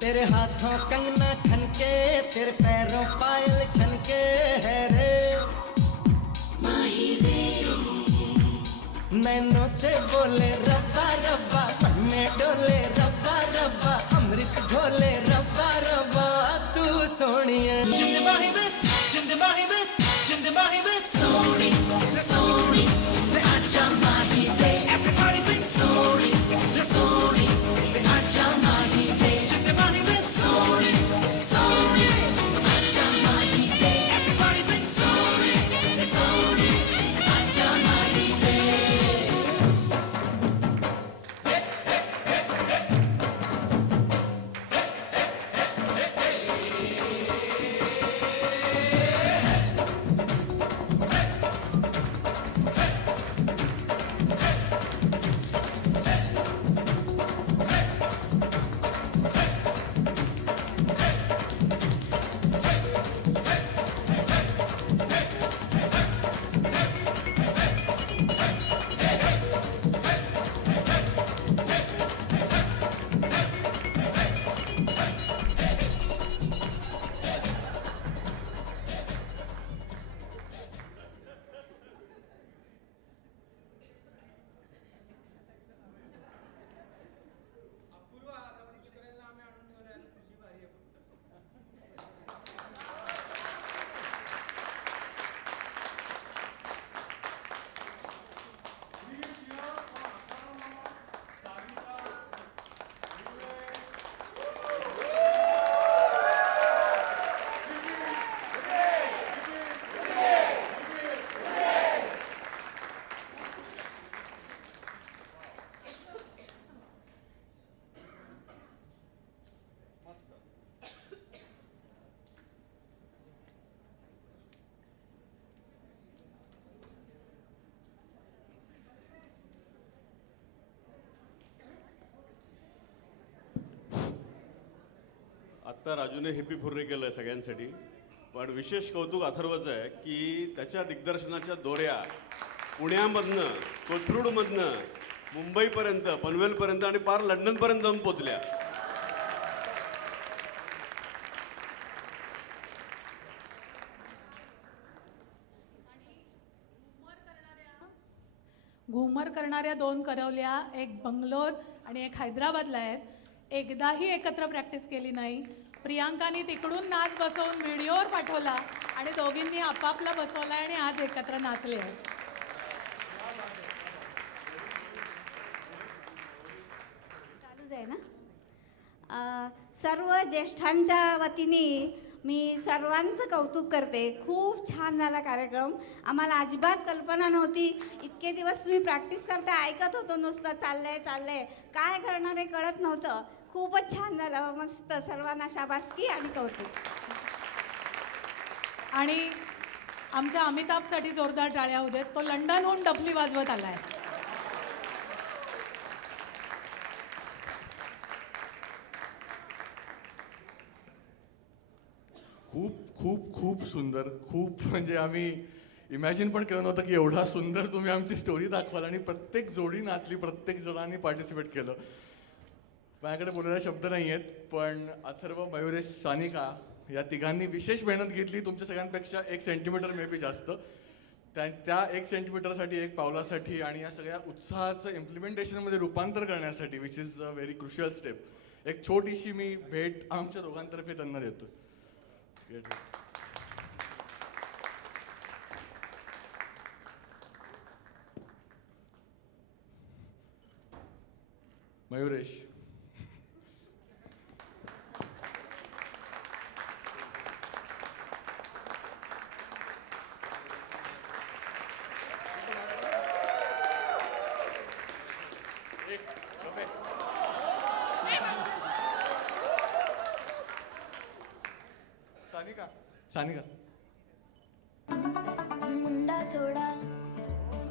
तेरे हाथों कंगना खनके तेरे पैरों पायल छनके है रे नैनों से बोले रब्बा रब्बा मन में डोले रब्बा रब्बा अमृत घोले रब्बा रब्बा तू सोनिया जिंद माही वे सोनी सोनी आजा माही वे everybody sing सोनी सोनी आजा माही वे जिंद माही वे सोनी सोनी आजा माही वे everybody sing सोनी सोनी आजा माही वे. आत्ता राजूने हिप्पी फुर्रे केलं आहे सगळ्यांसाठी, पण विशेष कौतुक अथर्वचं आहे की त्याच्या दिग्दर्शनाच्या दोऱ्या पुण्यामधनं, कोथरूडमधनं मुंबईपर्यंत, पनवेलपर्यंत आणि पार लंडनपर्यंत जाऊन पोचल्या. घुमर करणाऱ्या 2 करवल्या, एक बंगलोर आणि एक हैदराबादला आहेत. एकदाही एकत्र प्रॅक्टिस केली नाही. प्रियांकाने तिकडून नाच बसवून व्हिडिओवर पाठवला आणि दोघींनी आपापला बसवला आणि आज एकत्र नाचले आहेत. चालूच आहे ना. सर्व ज्येष्ठांच्या वतीने मी सर्वांचं कौतुक करते. खूप छान झाला कार्यक्रम. आम्हाला अजिबात कल्पना नव्हती. इतके दिवस तुम्ही प्रॅक्टिस करता ऐकत होतो नुसतं चाललंय काय करणार आहे कळत नव्हतं. खूपच छान झालं. मस्त. सर्वांना शाबासकी आणि कौतुक. आणि आमच्या अमिताभसाठी जोरदार टाळ्या होऊ देत. तो लंडनहून डफली वाजवत आलाय. खूप खूप खूप सुंदर. खूप म्हणजे आम्ही इमॅजिन पण केलं नव्हतं की एवढा सुंदर तुम्ही आमची स्टोरी दाखवाल आणि प्रत्येक जोडी नाचली, प्रत्येक जणांनी पार्टिसिपेट केलं. माझ्याकडे बोलायला शब्द नाही आहेत, पण अथर्व, मयुरेश, सानिका या तिघांनी विशेष मेहनत घेतली. तुमच्या सगळ्यांपेक्षा 1 सेंटीमीटर मे बी जास्त. त्या 1 सेंटीमीटरसाठी, 1 पावलासाठी आणि या सगळ्या उत्साहाचं इम्प्लिमेंटेशनमध्ये रूपांतर करण्यासाठी, which is a very crucial step, एक छोटीशी मी भेट आमच्या दोघांतर्फे त्यांना देतो. मयुरेश, सानिका. मुंडा थोड़ा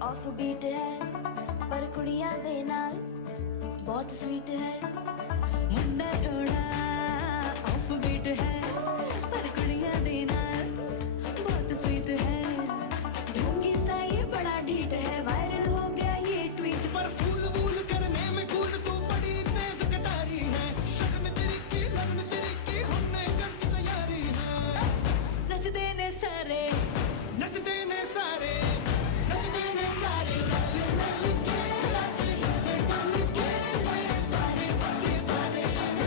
ऑफ बीट है पर कुड़ियां दे नाल बहुत स्वीट है. मुंडा थोड़ा ऑफ बीट है पर कुड़ियां दे नाल बहुत स्वीट है. ढोंगी सा ये बड़ा ढीठ है. वायरल हो गया ये ट्वीट पर फूल वूल करने में कूद तू बड़ी तेज कटारी है. शगन तेरी की लगन तेरी की हमने कर की तैयारी है. नचते ने सारे नचते ने सारे नचते ने सारे नल के नाच डल के सारे के सारे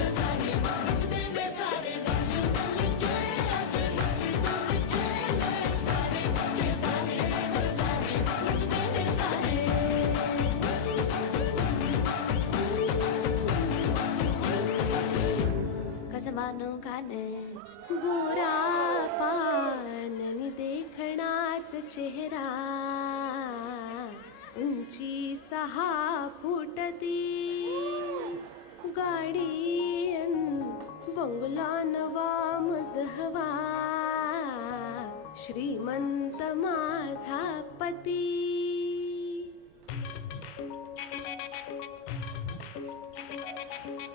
सारे नचते ने सारे डल के नाच डल के सारे के सारे सारे नचते ने सारे. कसमानो खाने गोरा पान देखणाच चेहरा. उंची 6 फुटती गाडी बंगला नवा मजहवा. श्रीमंत माझा पती.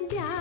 द्या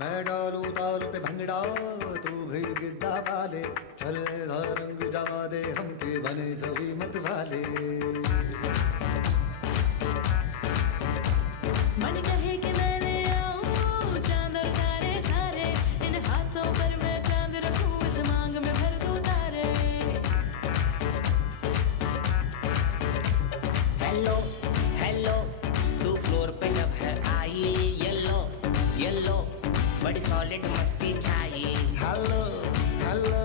मैं डालू ताल पे भंगड़ा तू भी गिद्दा वाले चले रंग जमा दे हमके बने सभी मत वाले मन कहे कि मैं ले आऊं चांद और तारे सारे इन हाथों पर मैं चांद रखूं इस मांग में भर दूं तारे हेलो हेलो तू फ्लोर पे जब है आई येलो येलो बड़ी सॉलिड मस्ती छाई हेलो हेलो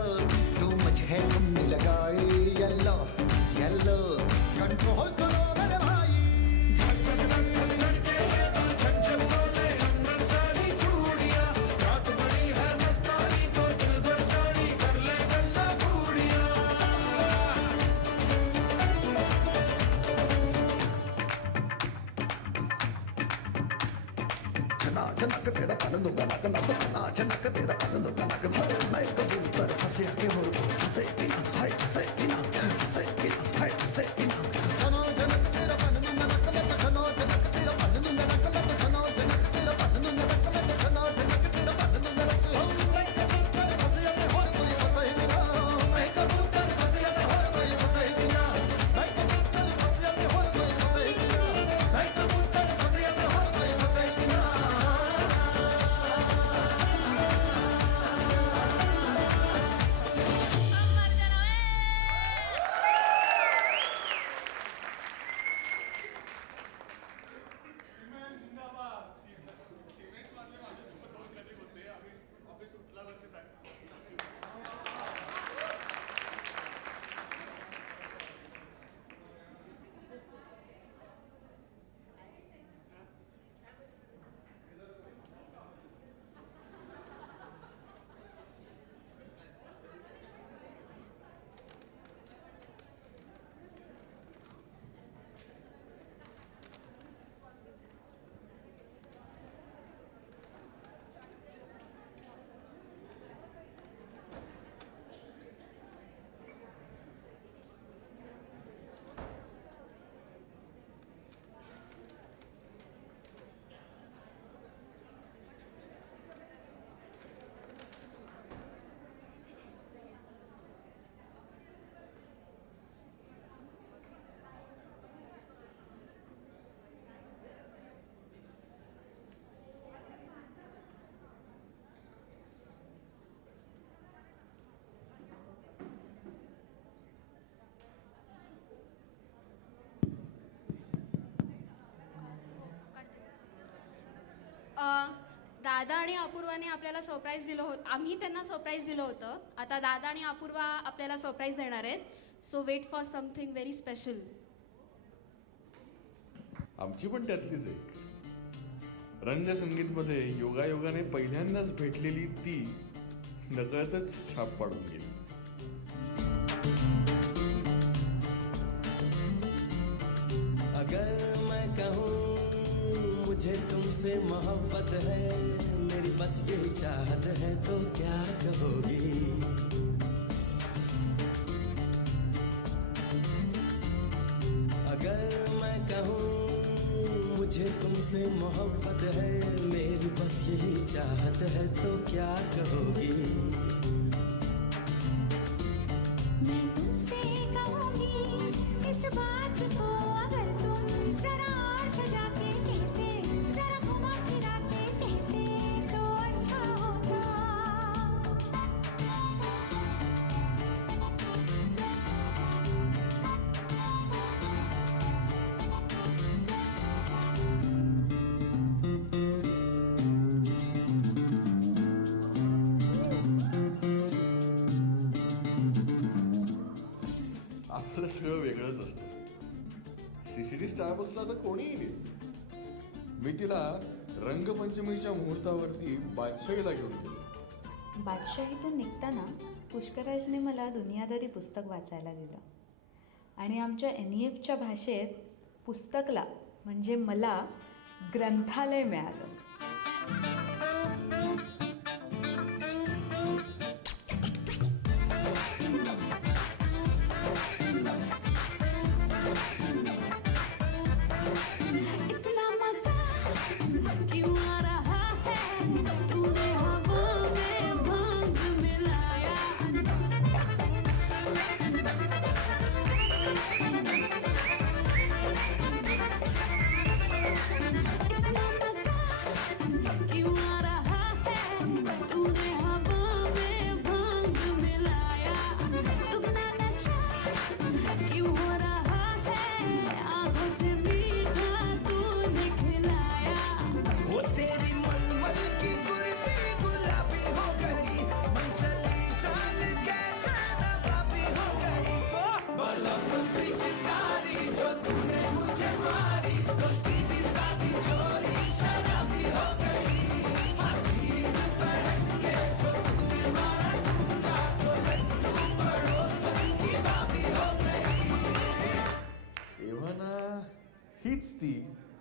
तू मुझे तुमने लगाई येलो येलो कंट्रोल करो मेरे भाई चनक तेरा पन दूंगा नक नक चनक तेरा पन दूंगा नक मैं कबूतर फंसे के हो फंसे बिना हाय फंसे बिना फंसे बिना हाय फंसे बिना चनो चनक तेरा पन दूंगा नक नक चनो चनक तेरा पन दूंगा नक नक चनो चनक तेरा पन दूंगा नक नक चनो चनक तेरा पन दूंगा नक मैं कबूतर फंसे के हो कोई फंसे बिना मैं कबूतर फंसे के हो कोई फंसे बिना मैं कबूतर फंसे के हो कोई फंसे बिना मैं कबूतर फंसे के हो कोई फंसे बिना दादा आणि अपूर्वाने आपल्याला सरप्राईज दिलं होतं आम्ही त्यांना सरप्राईज दिलं होतं आता दादा आणि अपूर्वा आपल्याला सरप्राईज देणार आहेत so wait for something very special आमची पण त्यातलीच एक रंगसंगीतमध्ये योगायोगाने पहिल्यांदाच भेटलेली ती नकळतच छाप पाडून गेली. अगर मैं कहूँ मुझे तुमसे मोहब्बत है मेरी बस यही चाहत है तो क्या कहोगी अगर मैं कहूँ मुझे तुमसे मोहब्बत है मेरी बस यही चाहत है तो क्या कहोगी मैं तुमसे कहूँगी इस बात को अगर तुम जरा और सजा के कहते जरा घुमा फिरा के कहते तो अच्छा होगा आपलं सगळं वेगळंच असतं. सीसीटी स्टार बसला तर कोणीही दे. मी तिला रंगपंचमीच्या मुहूर्तावरती बादशाहीला घेऊन गेलो. बादशाहीतून निघताना पुष्कराजने मला दुनियादारी पुस्तक वाचायला दिलं आणि आमच्या NEFच्या भाषेत पुस्तकला म्हणजे मला ग्रंथालय मिळालं. इतना मजा क्यों आ रहा है तूने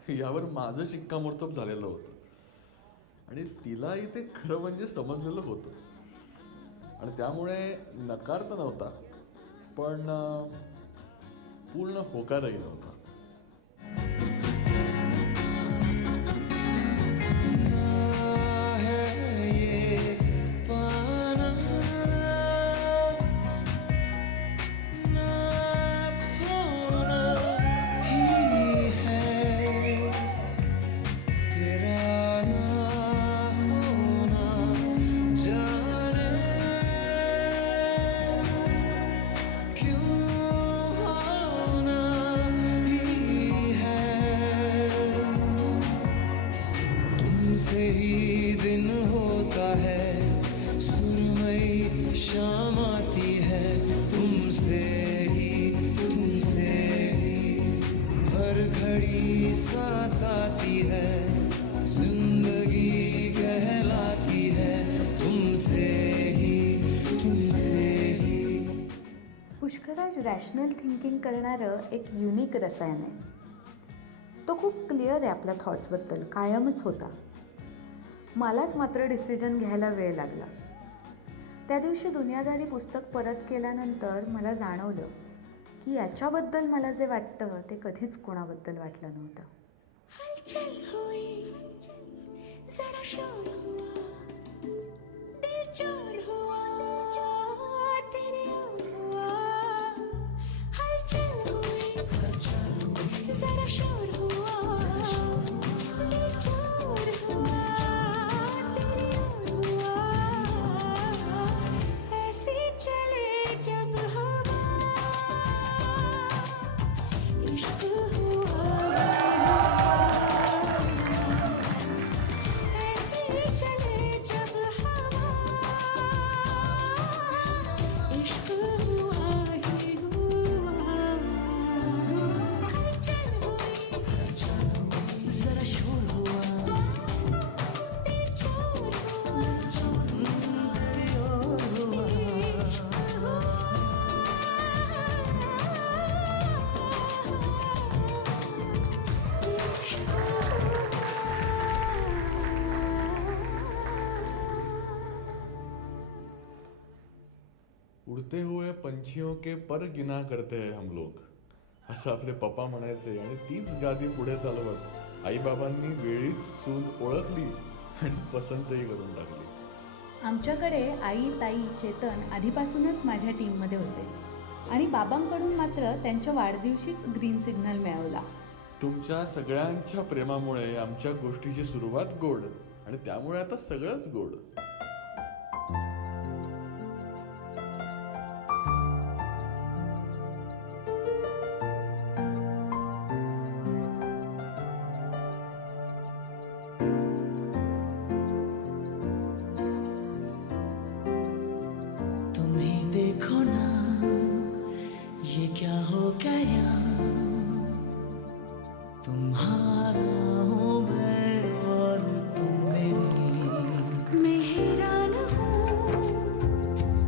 यावर माझं शिक्कामोर्तब झालेलं होतं आणि तिलाही ते खरं म्हणजे समजलेलं होतं आणि त्यामुळे नकार तर नव्हता पण पूर्ण होकारही नव्हता. तुमसे ही दिन होता है, सुरमई शाम आती है, तुमसे ही हर घड़ी सांस आती है, जिंदगी कहलाती है, तुमसे ही पुष्कराज रॅशनल थिंकिंग करणारं एक युनिक रसायन आहे. तो खूप क्लिअर आहे आपल्या थॉट्सबद्दल, कायमच होता. मलाच मात्र डिसिजन घ्यायला वेळ लागला. त्या दिवशी दुनियादारी पुस्तक परत केल्यानंतर मला जाणवलं की याच्याबद्दल मला जे वाटतं ते कधीच कोणाबद्दल वाटलं नव्हतं. हलचल हुई जरा शोर हुआ दिल चोर हुआ तेरे ओर हुआ हलचल हुई जरा शोर हुआ दिल चोर हुआ तेरे ओर हुआ ऐसे चले जब हवा इश्क हुआ ऐसे चले जब हवा इश्क हुआ ही हुआ हलचल हुई जरा शोर हुआ दिल चोर उडते हुए पंछियों के पर गिना करते हैं हम लोग, असं आपले पप्पा म्हणायचे आणि तीच गादी पुढे चालवत आईबाबांनी वेळीच सून ओळखली आणि पसंतही करून टाकली. आमच्याकडे आई, ताई, चेतन आधीपासूनच माझ्या टीममध्ये होते आणि बाबांकडून मात्र त्यांच्या वाढदिवशीच ग्रीन सिग्नल मिळवला. तुमच्या सगळ्यांच्या प्रेमामुळे आमच्या गोष्टीची सुरुवात गोड आणि त्यामुळे आता सगळंच गोड. तुम ही देखो ना ये क्या हो गया, तुम्हारा हूँ मैं और तुम मेरी. मैं हैरान हूँ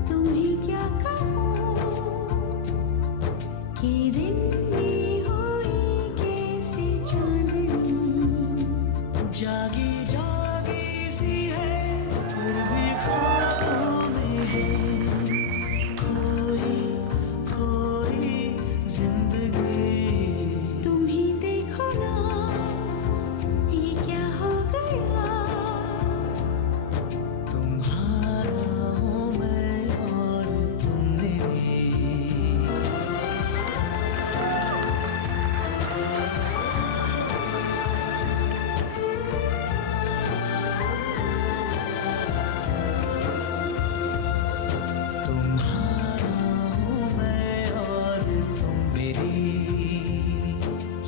तुम्हें क्या कहूँ कि दिन में हुई कैसे चांदनी जागी जागी सी है फिर भी ख्वाबों में है, खोई खोई जिंदगी. तुम ही देखो ना ये क्या हो गया तुम्हारा हूँ मैं और तुम मेरी. तुम्हारा हूँ मैं और तुम मेरी.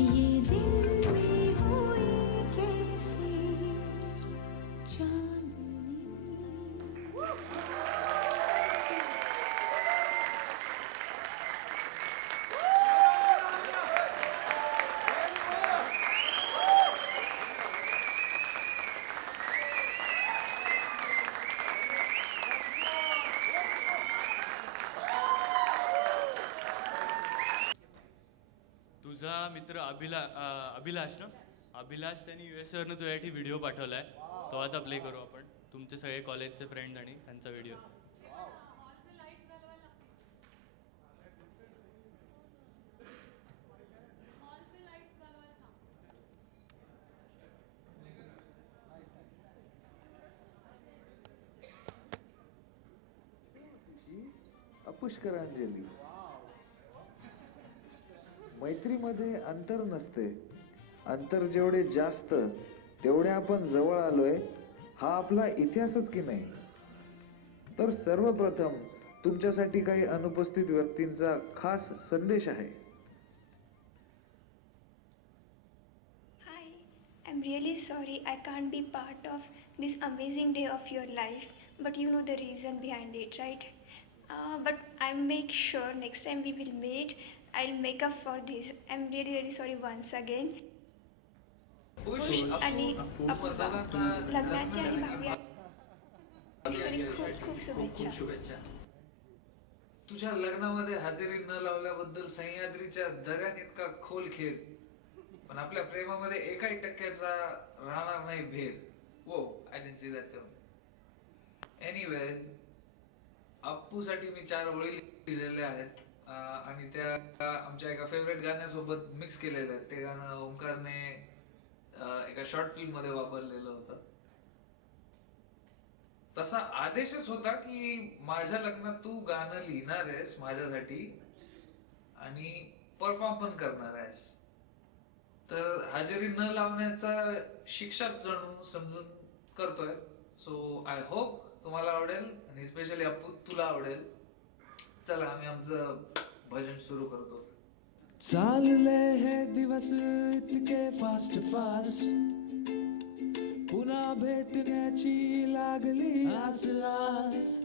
ये दिल में हुई कैसे चांदनी. तुझा मित्र अभिलाष ना, अभिलाष त्यांनी USA वरनं तुझ्यासाठी व्हिडिओ पाठवलाय, तो आता प्ले करू आपण. तुमचे सगळे कॉलेजचे फ्रेंड आणि त्यांचा व्हिडिओ. पुष्करांजली. मैत्रीमध्ये अंतर नसते, अंतर जेवढे जास्त तेवढे आपण जवळ आलोय, हा आपला इतिहासच की नाही. तर सर्वप्रथम तुमच्यासाठी काही अनुपस्थित व्यक्तींचा खास संदेश आहे. Hi, I'm really sorry I can't be part of this amazing day of your life, but you know the reason behind it, right? But I'll make sure next time we will meet, I'll make up for this. I'm really really sorry once again. Push आणि अपूर्वा लग्नाच्या आणि भावी खूप खूप शुभेच्छा. तुझ्या लग्नामध्ये हजेरी न लावल्याबद्दल सह्याद्रीच्या दऱ्यात इतका खोल खेळ, पण आपल्या प्रेमामध्ये 1% राहणार नाही भेद. Whoa I didn't see that coming. Anyways, अप्पूसाठी मी 4 ओळी लिहिलेल्या आहेत आणि त्या आमच्या एका फेवरेट गाण्यासोबत मिक्स केलेल्या आहेत. ते गाणं ओंकारने एका शॉर्ट फिल्म मध्ये वापरलेलं होतं. तसा आदेशच होता की माझ्या लग्नात तू गाणं लिहिणार आहेस माझ्यासाठी आणि परफॉर्म पण करणार आहेस. तर हजेरी न लावण्याचा शिक्षाच जणू समजून करतोय. सो आय होप तुम्हाला आवडेल आणि स्पेशली अप्पू तुला आवडेल. चला आम्ही आमचं भजन सुरू करतो. चालले हे दिवस इतके फास्ट फास्ट, पुन्हा भेटण्याची लागली आस आस.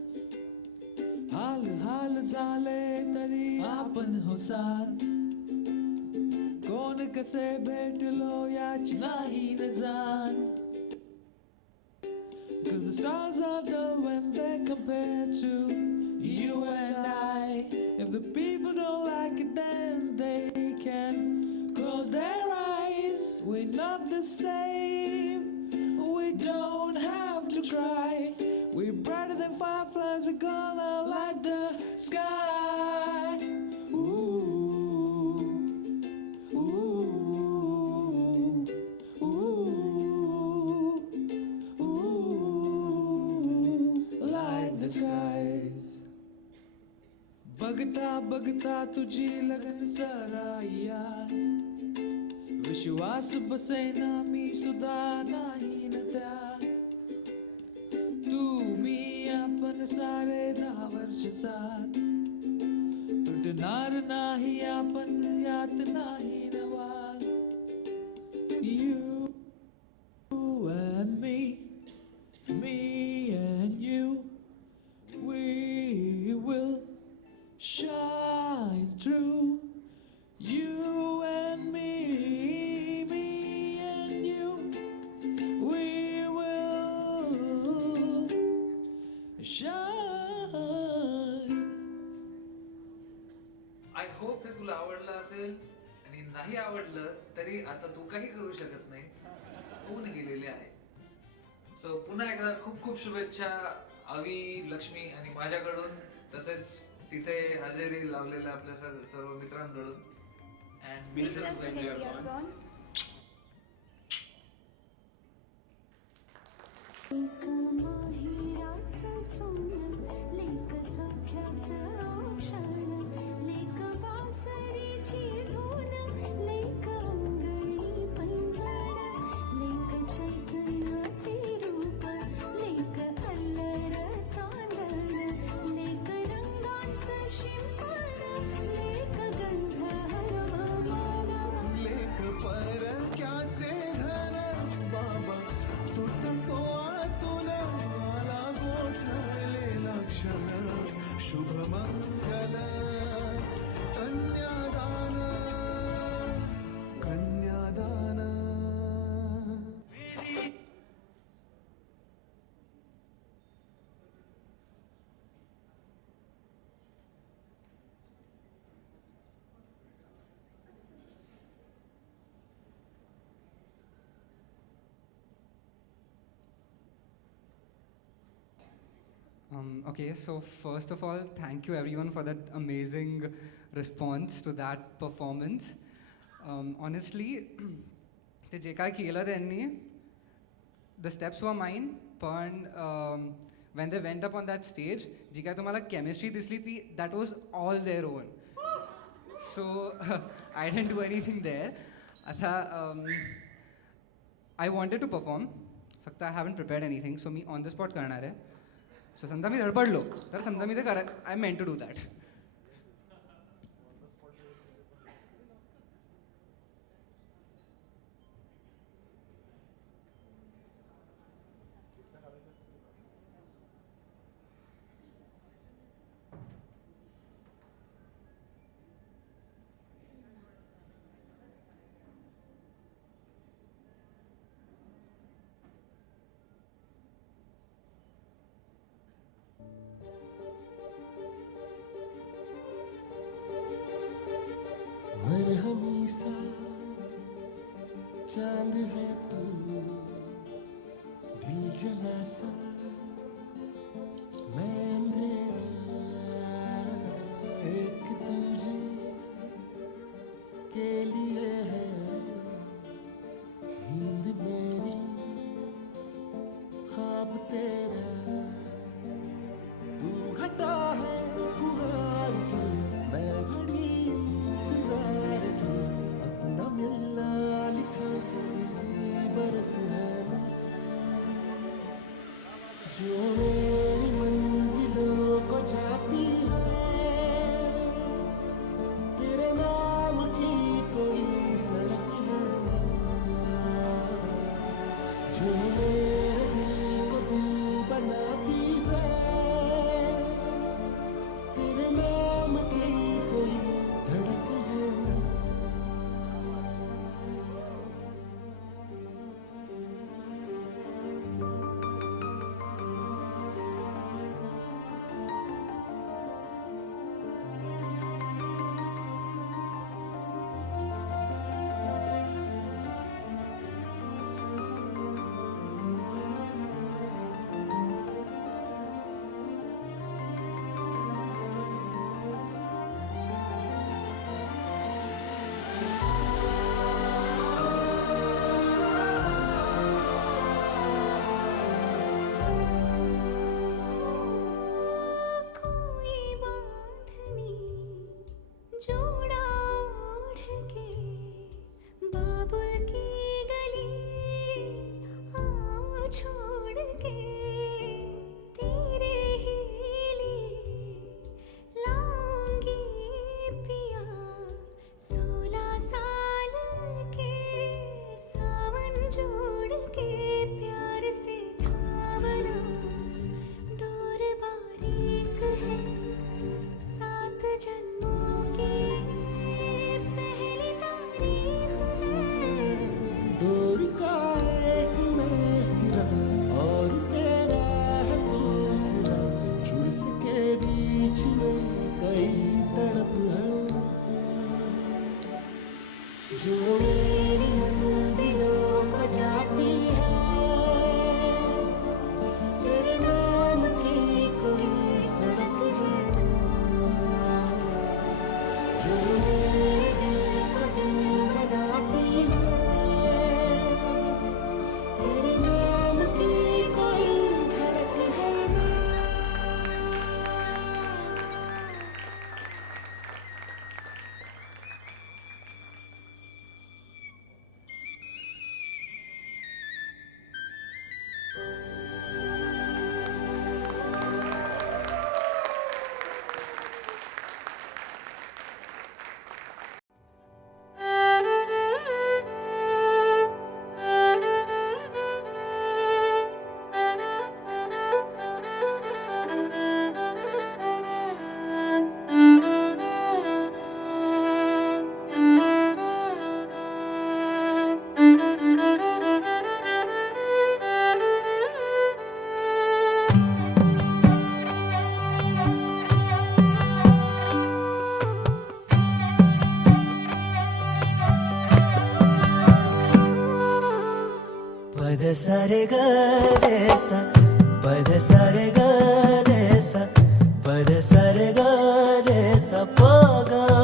हाल हाल झाले तरी आपण हो साथ, कोण कसे भेटलो याची नाही न जाण. Cause the stars are dull when they're compared to you and I. If the people don't like it, then they can close their eyes. We're not the same, we don't have to try. We're brighter than fireflies, we're gonna light the sky. Ooh, ooh, ooh, light the skies. बघता बघता तुझी लगन सरायास, विश्वास बसेना मी सुद्धा नाही न त्यात. तू मी आपण सारे 10 वर्ष साथ, तुटणार नाही आपण यात नाही न वाद. You and me, me and you, we will shine through. You and me, me and you, we will shine. I hope हे तुला आवडलं असेल आणि नाही आवडलं तरी आता तू काही करू शकत नाही, होऊन गेलेले आहे. सो पुन्हा एकदा खूप खूप शुभेच्छा अवी, लक्ष्मी आणि माझ्याकडून, तसेच तिथे हजेरी लावलेल्या आपल्या सर्व मित्रांकडून. And Business when we are gone. माहिराचं सोनं लेक सख्याचं औक्षण, लेक बासरीची धून, लेक अंगणी पैंजण, लेक चैतन्याचे रूप, लेक अल्लर चांदण, लेक रंगांचं शिंपण, लेक गंध हरवमान, लेक परक्याचे धन, बाबा तुटतो आतून मला गोठलेलं क्षण, शुभ Okay, so first of all, thank you everyone for that amazing response to that performance. Honestly, ते जे काय केलं त्यांनी, the steps were mine, पण when they went up on that stage, जी काय तुम्हाला chemistry दिसली ती, that was all their own. So I didn't do anything there. आता I wanted to perform, फक्त I haven't prepared anything, so me on the spot करणार आहे. So समजा मी धडपडलो, तर समजा मी ते I meant to do that. मरहमी सा चांद है तू, दिल जला सा मैं अंधेरा, एक तुझे के लिए है नींद मेरी, ख्वाब तेरा, तू घटा है फुहार की, मैं घड़ी इंतजार की, अपना मिलना लिखा इसी बरस है ना, जो मेरी मंजिलों को जाती है, तेरे नाम की कोई सड़क है ना, जो मेरे दिल को दिल बनाती है, तेरे नाम की कोई धड़क है ना. कोई बांधनी जोड़ा ओढ़ के बाबुल की गली आओ छोड़ के तेरे ही लिए लाऊंगी पिया 16 साल के सावन जोड़ के प्यार से थामना डोर बारीक है 7 जन्मों की पहली तारीख है डोर का एक मैं सिरा और तेरा है दूसरा, जुड़ सके बीच में कई तड़प है, जो मेरी मंजिलों को जाती है, तेरे नाम की कोई सड़क है ना, जो मेरे दिल को दिल बनाती है, तेरे नाम की कोई धड़क है ना. पद सारे ग रे सा, पद सारे ग रे पद सर्ग रे सा प ग